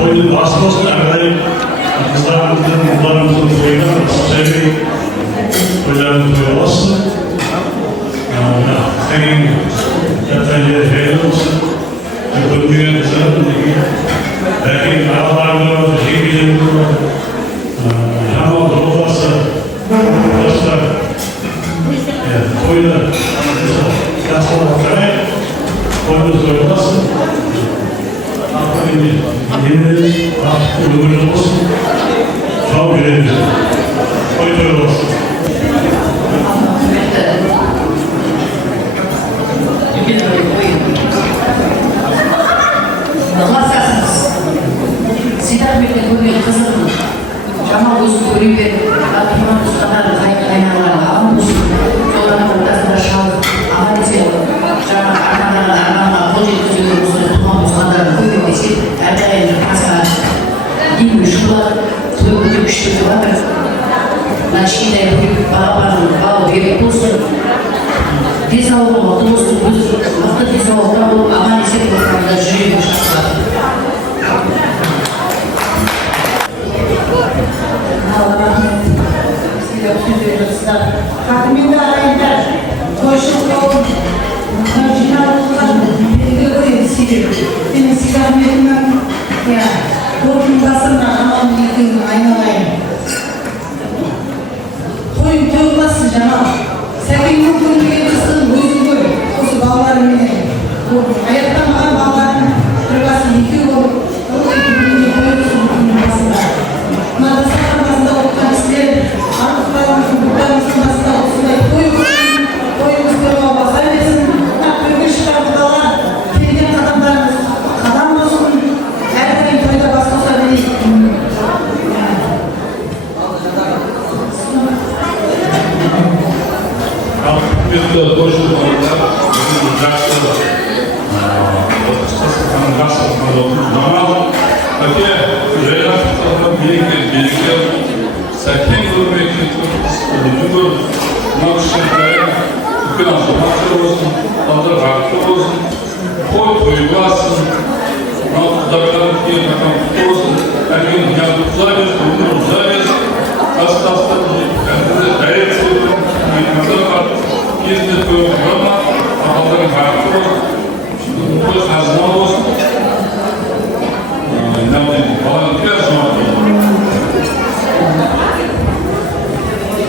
Тойдың басымызды ағайып, қыздарымыздың, ұлдарымыздың тойына жайлы тойларын той аласың. Тәңін жатқан жері жайлы болсын. Көрмеген қыздарым деген бәкең ағаларым бар, жеңгелерім бар. Жамал жолбасы, достар. Тойды жақсылық қарай, тойды той аласың. Yeniden artık ölümünüz olsun. Sağ ol yüreğinize. Oyun olsun. Nasılsınız? Sizler birlikte konuya kızılın. Cama uzun konuyu ve akıma ustalar kaynağına ağam uzun. Yolana ortasında şal, ahalisi olun. Cama arkalarına koca kızıyor uzun. Tutma ustalar koyuyor için erdeğin kasar. Din güçlüler, tuğlu güçlü var. Naşide yapıp bağlanın, bağlı bir olsun. Diz oğlu oldu olsun, vakti diz oğlu ahalisi programda jüri başlasın. Allah rahmet. Size öpüyoruzlar. Kadımın da arayınlar. Koşuk olun. Marjinal olan bir koyun silir. Benim silahlarımdan ya. Korkun basına aman yıkın aynalayın. Koyun toyulasın canım. Senin mutlu bir kızın gözü koy. Kosu bağlarım yine. Ayaktan bana bağlarım. Kırgasın yıkıyor. O ekibini koyuyorsun basına. Madasının basında okutan ister. Artıklarımızın kurtarımızın basında olsun. Koyuyorsun. Koyuyorsun. Bakar mısın? Bugün şarkıdalar. Kendin adamlarımız. Adam olsun. Her gün toyda basmasa beni. Күтті қойшы болғанда, біздің жақсы Жамал, өте жайлап берекелер, сәкен көрмекте бүгін мынау кішкентайы үлкен азаматшы болсын, талдар бақытты болсын, той болсын, мынау құдайларын кейін атам құтты болсын, әкең жанды ұза берсін, өмір ұза берсін, тастастыр, кәдімді дәрет сөйлеу, менің бар, кезінде той құрама, аталардың бақытты болсын, той қазына болсын. Баланың кәсі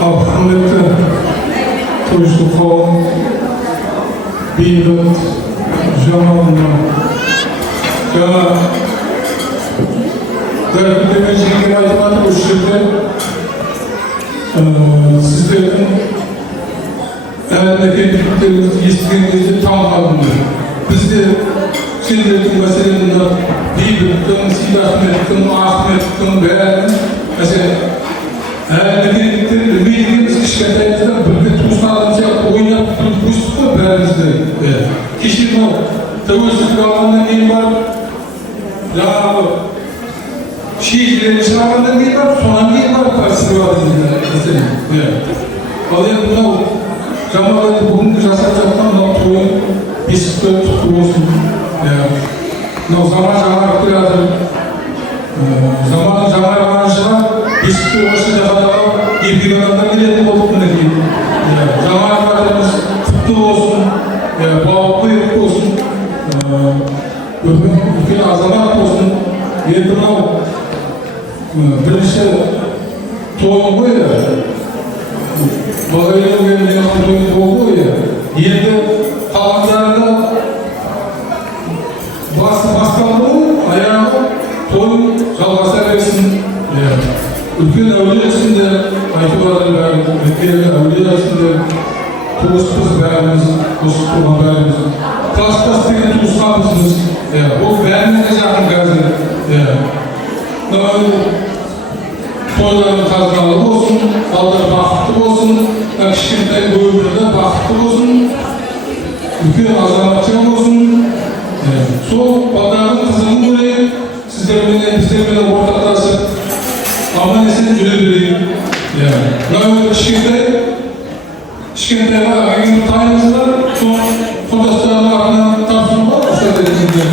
құрметті тойшы қауым, бейбіт жамалына жаңа дәркілдеген жеңген айтып жатыр осы жерде сіздердің әрекеттеріңізді естіген кезде таң қалдым. Бізде сендердің мәселені бейбіттің, Сейдахметтің, Ахметтің бәрін әрекеттер білмейді. Біз кішкентайымызда бірге туысқан адам сияқты ойнап тұрып өстік қой бәрімізді. Кеше мынау тәуелсіздік алғаннан кейін барып жаңағы шешелерін шығарғаннан кейін барып содан кейін барып мәселе. Ал енді мынау Жамал енді бүгінгі жасап жатқан мынау тойын бесікті құтты болсын. Мынау заман жаңарып келе жатыр. Заман жаңарғанша бесікті осы жағадағы еркек адамдар келетін болдық мінекей. Жаңарып жатырмыз, құтты болсын, бауырды ек болсын, үлкен азамат болсын. Енді мынау бірінші тойын ғой. Бағайлы өңірден тойын болды. Енді қалғандарында басталды, аяғы тойын жалғаса берсін. Үлкен әулие ішінде айтып жатыр, үлкен әулие ішінде туыспыз бәріміз, осы туған бәріміз. Класстас деген туысқанбызбыз. Ол бәрімізге жақын қазір. Тойларын қазыналы болсын, алдар бақытты болсын, кішкентай өмірді бақытты болсын, үлкен азаматша болсын. Сол балдардың қызығын көрейік, сіздермен ортақтасып, аман есен жүре берейік. Мынау кішкентайға егер тайыңыздар, сол құрдастардың артынан тапсыруға рұқсат етіңіздер.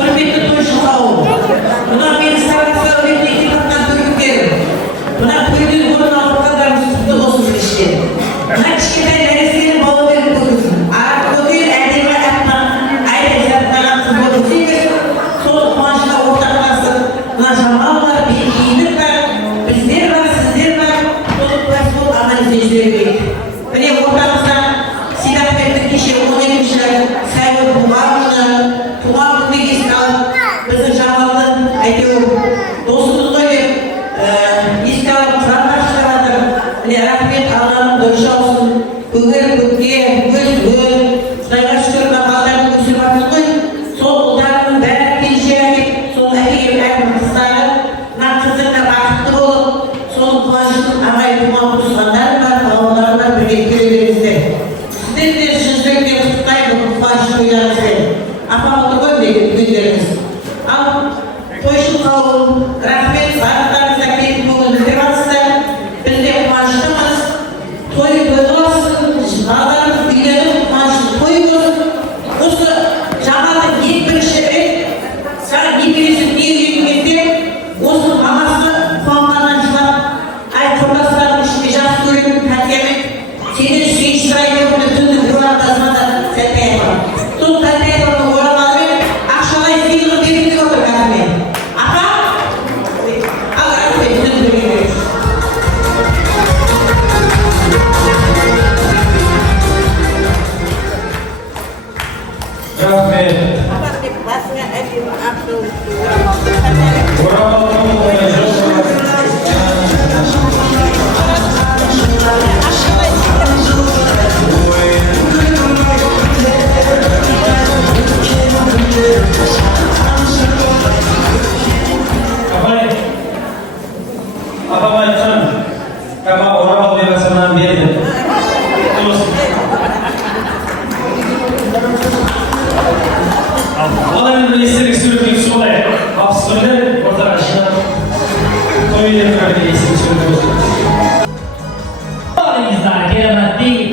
Құрметті тойшы қауым, мына мен сарапқа өткен тапқан түріктерім, мына көйден орын алғандарымыз құтты болсын біріншіден. Мына кішкентай нәрестені бауырын көргізін. Көтер әдемі әппан, айдай заттаған қыз болып өсеміз, сол қуанышқа ортақтасып, мына Жамал бар, бейбіт бар, біздер бар, сіздер бар, сол куәс болып аман есен жүре берейік. Міне ортамызда Сейдахметтің кеше 12-ші сәуір туған күні есін алып, біздің Жамалды әйтеуір досымыз ғой деп еске алып құран тапсырып жатыр. Міне рахмет, Алланың дұрыс жаусын, көгер көкке, өз Құдайға шүкір балдарын өсіріп жатыр ғой. Сол ұлдарының бәрі келіншек әкеп, сол әкелген әрбір қыздары, мына қыздың да бақытты болып, сол қуанышын ағайын туған туысқандары бар, бауырлары бар, бірге көре беріңіздер. Сіздер де шын жүректен құттықтаймын қуанышын тойларыңызбен. Апам отыр ғой деген күндеріңіз. Ал тойшыл қауым, рахмет, барлықтарыңызға келіп көңіл білдіріп жатсыздар. Біз де қуаныштымыз. Той тойласын, балаларымыз үйленіп қуанышын той болсын. Осы Жамалдың ең бірінші рет саған немересі дүниеге келгенде осы мамасы қуанғаннан жылап, ай құрдастарының ішінде жақсы көретін Тәтиямен сенен сүйінші сұрайды оны түнді бір уақытта звондап Тәтияға. Сол Тәтияға орамалымен ақшалай сыйлық беріп отыр қазірмен. Аға, ал рахмет, сөз береміз. Рахмет. Басыңа әдемі ақша Апам айтқан, кама орамал бебасынан берді. Дұрыс. Олардың естелік суретке солай абсурды ортаға жинап, тойын көрді естелік суреті болсын. Олыңыздар, керемет değil.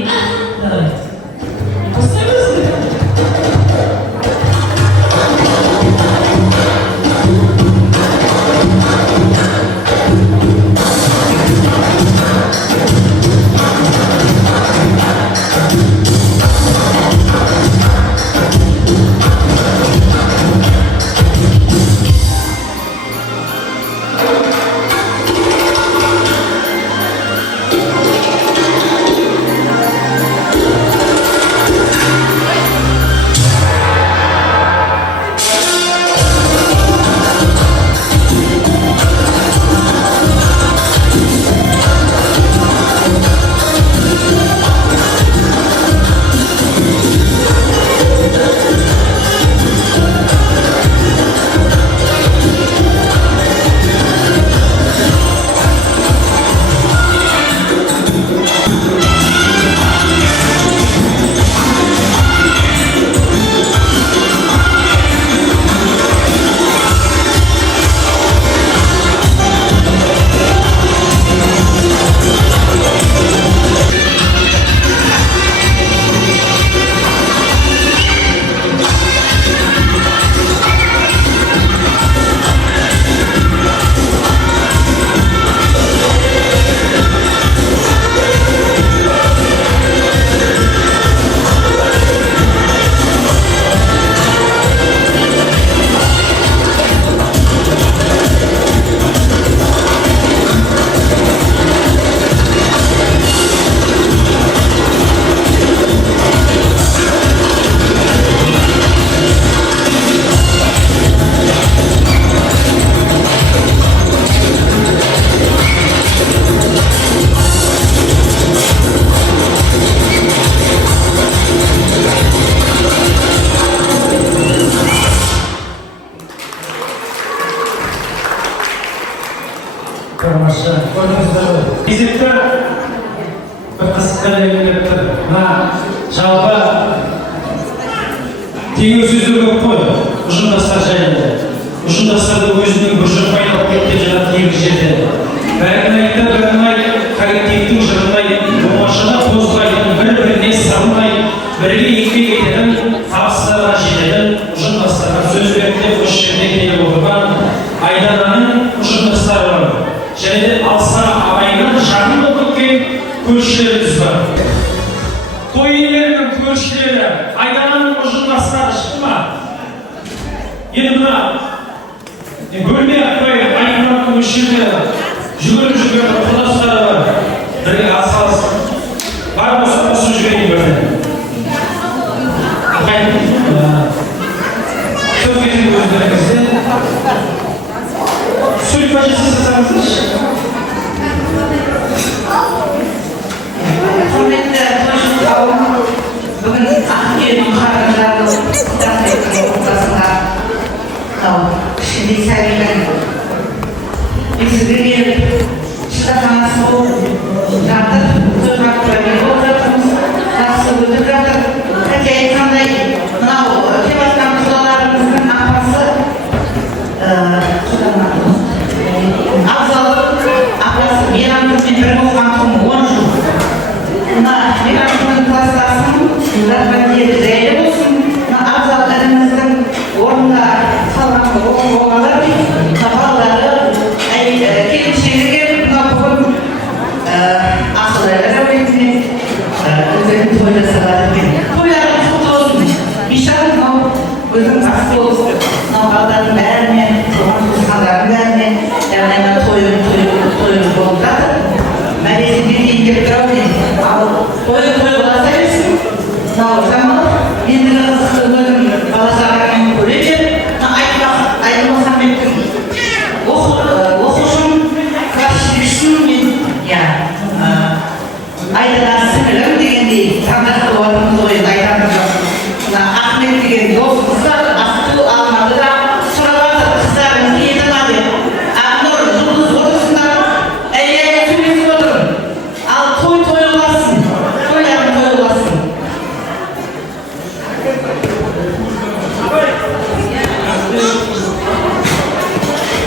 Karmaşa. Кезекті бір қызыққа келіп тұр. Мына жалпы теңеу сөздер көп қой. Ұжымдастар жайында. Ұжымдастарды өзінің бір жұрт пайдалып кеткен жатыр кейбір жерде. Бәрін айтты, бәрін айтты, коллективтің жырындай, болмашыға қозғайтын, бір-біріне сарылмай, бірге еңбек ететін, табыстарға жететін ұжымдастарға сөз берді деп осы жерде келіп отырған Айдананың ұжымдастары бар. Және де алыстағы ағайыннан жақын болып кеткен көршілеріміз бар. Той иелерінің көршілері Айдананың ұжымдастары шықты ма? Енді мына бөлме Айдананың мүшелері жүгіріп жүрген құрдастары бар. Бірге атсалысып бар болса қосып жіберейін бірден. Сөз кезінде өздеріңізде судьба жасасаңыздаршы. Құрметті тойшыл қауым, бүгін Ақкелдің қарғындарын кітаптың ортасында кішкентай сәбидің есігі келіп шыдаханасы болып жатыр. Тойға көрмей болып жатырмыз. Жақсы өтіп жатыр. Хотя айтқандай, мынау кеп жатқан құдаларымыздың апасы Абзал апасы Мейрамқызбен бір болған тұғым 10 жыл. Мына Мейрамқыздың кластасын рахметтері жайлы болсын. Мына Абзал ініміздің орнында салған болғалар балалары келіншегі келіп мына бүгін ақылайлы рәуетіне өздерін той жасалады екен. Тойларың құтты болсын. Мишан мынау өзің жақсы болсын. Мынау балалардың бәріне, туған туысқандардың бәріне яғни тойы болып жатыр. Мәресіне дейін келіп тұрау дейін. Ал той бола берсін. Мынау жамал ендігі қызықты өзім бала-шағамен көре бер. Айдын Махамбеттің оқушым класс жетекшісін Айдана сіңілім дегендей таңдақты орнымыз ойын айтамыз. Ахмет деген досымыздар Ақту Алматыда сұрап жатыр, қыздарымыз келді ма деп. Ақнұр жұлдыз отырсыңдар, әйелге сөйлесіп отырмын. Ал той боласын, тойларың той боласын.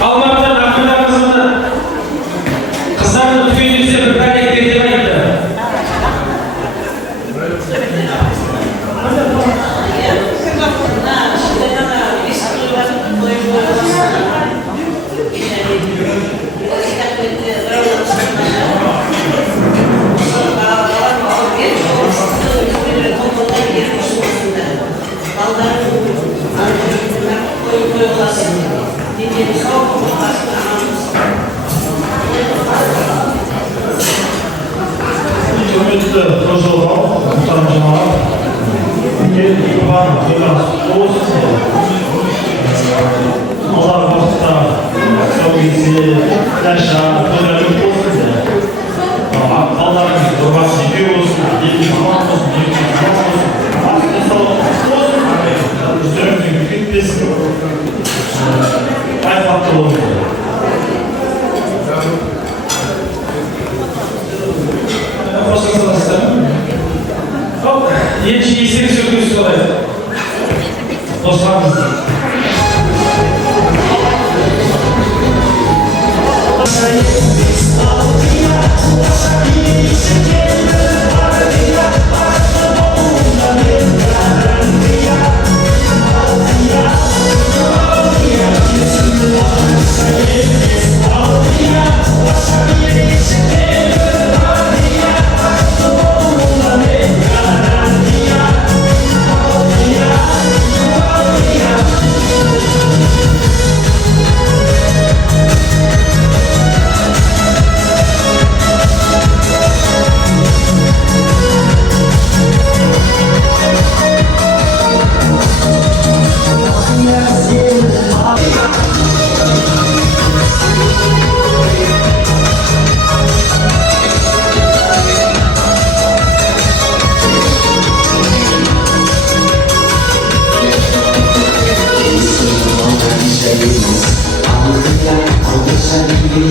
Алматыдан Ахмет ағызымды қыздарының түгенімізде бір пәлек берді деп айтты. Құрметті қожалау, мұқтарым жамағат, туған тойлар болсын. Алдағы уақытта тұсаукесер, кітапша, тойлар көп болсын. Балаларыңыз дұрбасы үйде болсын, елдің аман болсын, елдің аман болсын. Астық болсын, өздеріңіздің күтпесін. Айфақты болсын. Енші есек сөкіз солай. Қосқамыз.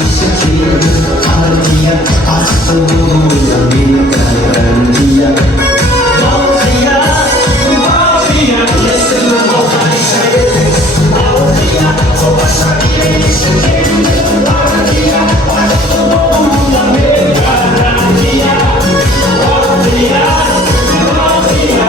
sekian Artinya tak seluruhnya milikkan dia Bahagia, bahagia Ya semua hari saya Bahagia, kuasa diri sendiri Bahagia, pada seluruhnya milikkan dia Bahagia, bahagia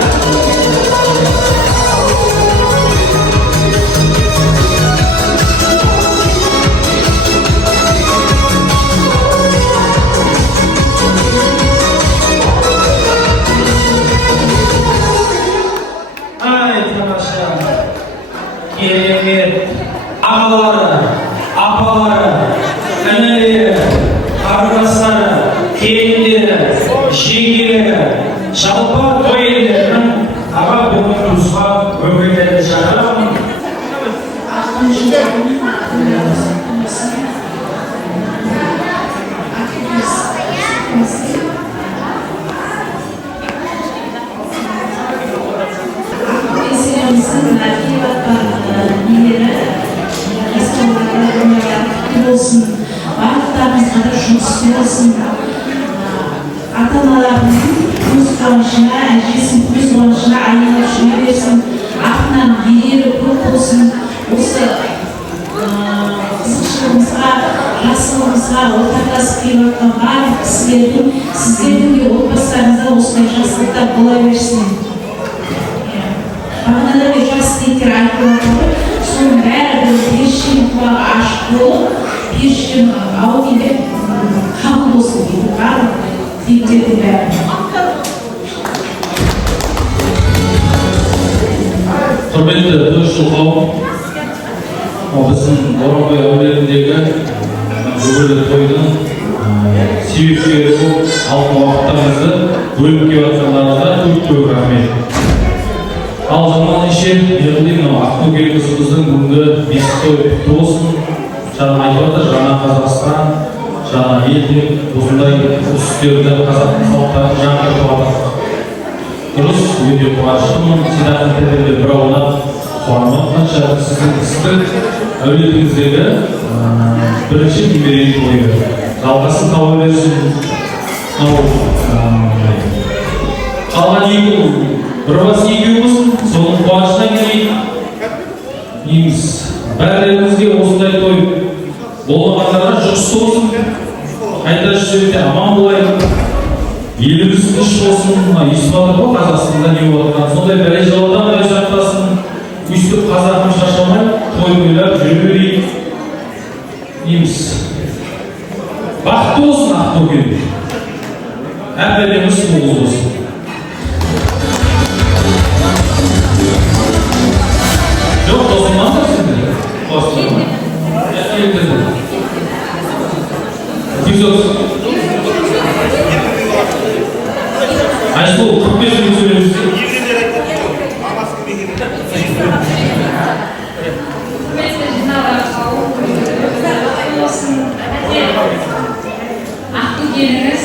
Керемет ағалары, апалары, інілері, қарындастары, келіндері, жеңгелері, жалпы той иелерінің аға буын туысқа өмірлеріне шақырамын. Bарлықтарыңызға да жұмыс болсын. Ата-аналарымыздың көз қуанышына, әжесінің көз қуанышына айналып жүре берсін. Артынан берері көп болсын. Осы қызықшылығымызға, жақсылығымызға ортақтасып келіп жатқан барлық кісілердің, сіздердің де отбасыларыңызда осындай жақсылықтар бола берсін. Бағанада бір жас студенттер айтып отыр, соның бәрі бір періштенің құлағы ашық болып, періштенің аузында қабыл болсын дейді, барлық студенттердің бәрі. Құрметті достық қауым, біздің Боранбай әулетіндегі бүгінгі тойдың себепшілері болып, алғы уақыттарыңызды бөліп келіп жатқандарыңызға көп рахмет. Ал заман еше, неғылдың Ақтөбе қызымыздың бүгінгі бесік той құтты болсын. Жаңа айтып жатыр, жаңа Қазақстан, жаңа елде осындай үрдістерді қазақтың салттарын жаңғыртып жатыр. Дұрыс, өте қуаныштымын. Сенаттың тәрбиелі бір аунап қуанып қанша сіздің әулетіңіздегі бірінші немерелі тойы. Жалғасын таба берсін. Қалған екі бір бас екеу болсын, соның қуанышына келейік. Дейміз, бәрімізге осындай той болмағандарға жұғысты болсын. Қайта жүрсекте аман болайық. Еліміз тыныш болсын. Естіп жатыр ғой Қазақстанда не болып жатқанын. Сондай бәле жаладан бәрі жақтасын. Өйстіп қазағым шашамай, той тойлап жүре берейік. Дейміз, бақытты болсын Ақтөбе. Әрбіреуіміз молыз болсын. Жоқ, досымнан да сізді? Қосылма. Әкелдірді. Тексөз. Айсұлу, 45 минут сөйлемізді. Ақтөбеңіз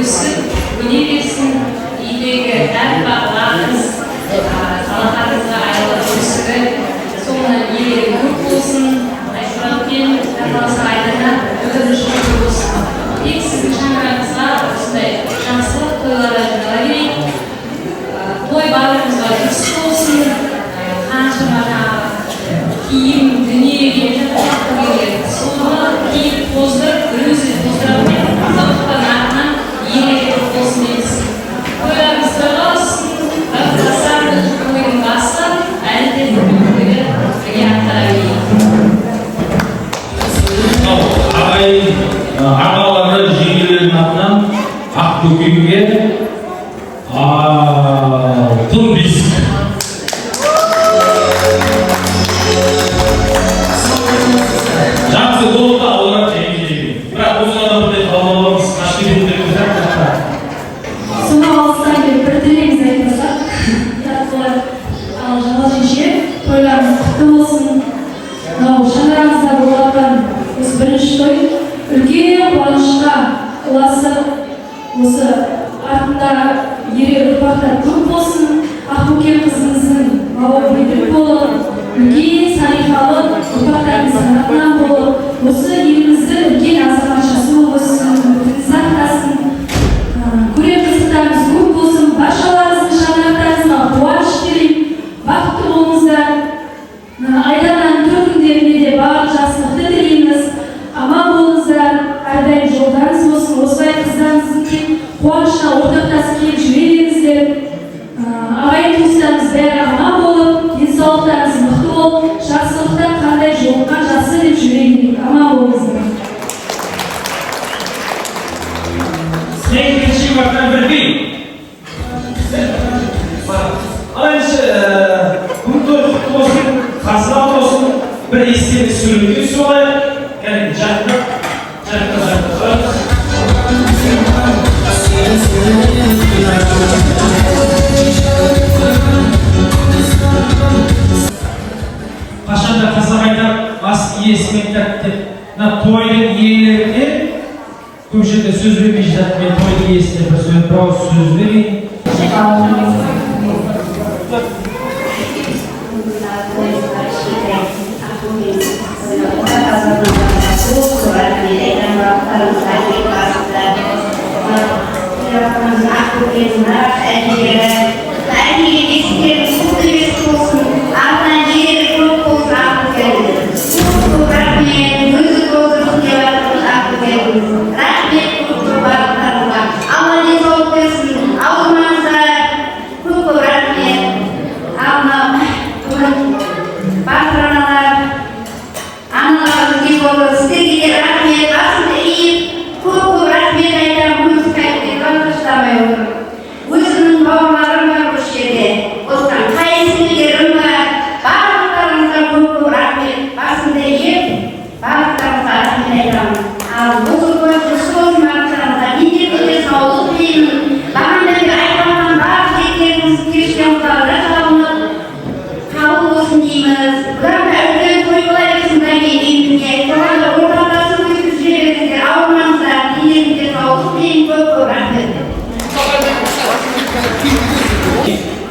өсіп, өне берсін, үйдегі әр бақылағыз, салақарыңызға айылып өсіп, соңынан елері көп болсын, айсыраукен, тапаласы айдана өтірі жүріп болсын. Тек сіздің шаңырағыңызға осындай жақсылық тойлар айдана берейік. Той барлығымызға жақсы болсын, қаншама киім, дүние келіп жатыр, соны киіп қоздырып, өзі қоздырып, сондықтан артынан елері болсын дейміз. Тойларымыз тойлар болсын, басар тойдың басы, әлде бүгінгі аяқтара берейік. Ағалары жеңгелердің атынан Ақтөбеге алтын бесік. Жақсы болды да олар жеңгелерге. Бірақ осылардан бірдей қалмауымыз қашкедеттеріміз әкті. Сонау алыстан келіп бір тілегіміз айтпасақ, ал жала шеше, тойларымыз құтты болсын. Мынау шаңырағымызда болып жатқан осы бірінші той үлкен қуанышқа ұласып, осы артында ерек ұрпақтар көп болсын. Ақбөкен қызымыздың бауы бүйдік болып, үлкен салихалы ұрпақтарымыз тарапынан болып, осы еліміздің үлкен азаматшасы болсын, сақтасын, көре қызықтарымыз көп болсын, баршаларыңыздың шаңырақтарыңызға қуаныш тілеймін, бақытты болыңыздар. Айданның төл күндеріне де барлық жақсылықты тілейміз, аман болыңыздар, әрдайым жолдарыңыз болсын, осылай қыздарыңыздың қуанышына ортақтасып келіп жүре беріңіздер. Ағайын туыстарымыз бәрі аман болып, денсаулықтарыңыз мықты болып, жақсылықта қандай жолыққан жақсы деп жүре берейік. Аман болыңыздар. Екінші бақтан білбей. Алайыншы, бүгін құтты болсын, қазына болсын, бір естелік сөйлеуге солайық. Кәлін жақты. Қашанда қазақ айтар, ас иесімен тәтті. Тойдың иелеріне көп жерде сөз бермей жатады. Мен тойдың иесіне бір ауыз сөз берейін.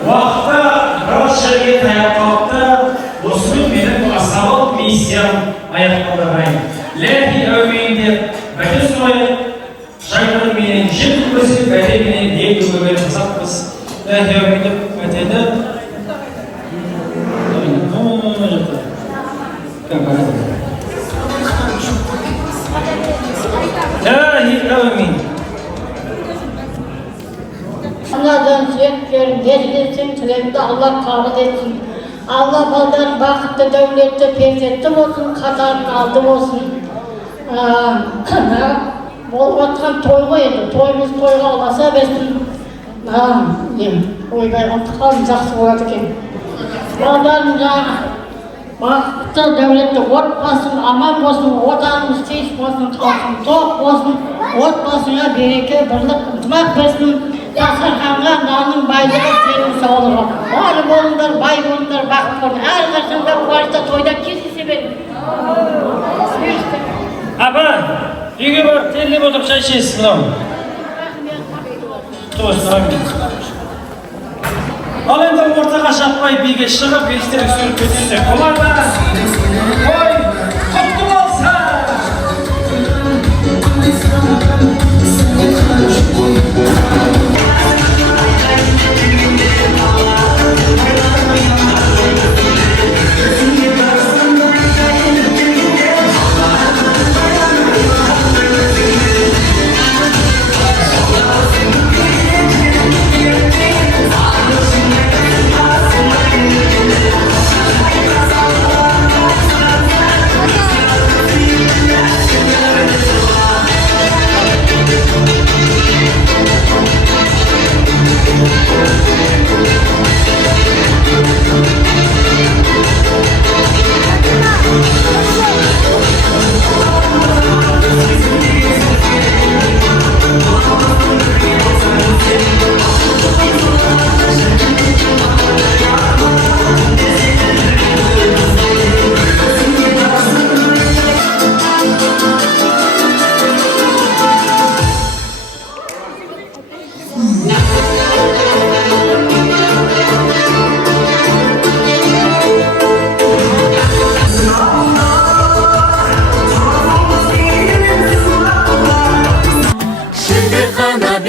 Уақытта біраз жерге таяп қалыпты, осымен менің асабалық миссиям аяқталды. Ләки әуейін деп бәте сұрайық, жайдары менен жет көрсек, бәте менен ел көмеген қызақпыз. Ләки әуейін деп бәтеді. Ләки әуейін. Allah'dan sürekli verilsin, sürekli Allah kabul etsin. Allah baldan bakıttı, devlette, perzettim olsun, kadarını aldım olsun. Bol batkan toy koydu, toyumuz toyga olmasa besin. Oybay, antıkalım жақсы болады екен. Балдан bakıttı, devlette отбасын, aman болсын, отанымыз тез болсын, халқым тоқ болсын, отбасыңа береке, бірлік, ынтымақ берсін. Дастарханға нанның байлығы сенің саулығы. Бары болыңдар, бай болыңдар, бақыт болыңдар. Әрқашанда қуанышта тойда кездесе беріңіз. Апа, үйге барып терлеп отырып шай ішесіз мынау. Ал енді ортаға шаппай биге шығып, естелік сөйлеп кетсек болады ма? Ой, құтты болса!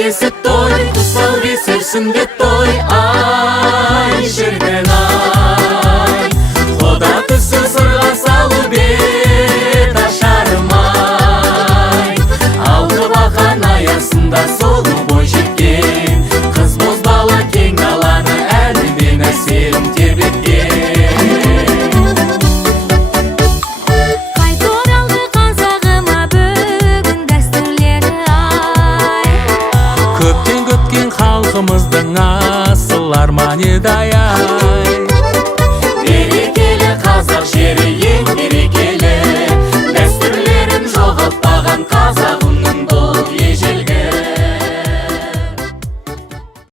кесіп той, құсал кесерсінде той, ай жерден ай. Құда түсі сырға салу бет ашармай. Алты бақан аясында солу бой жеткен, қыз бозбала кең даланы әлі мен әсерім тербеткен. Қайт оралды қазағыма бүгін дәстүрлері ай. Көптен көткен халқымыздың асыл арманы дай ай. Берекелі қазақ жері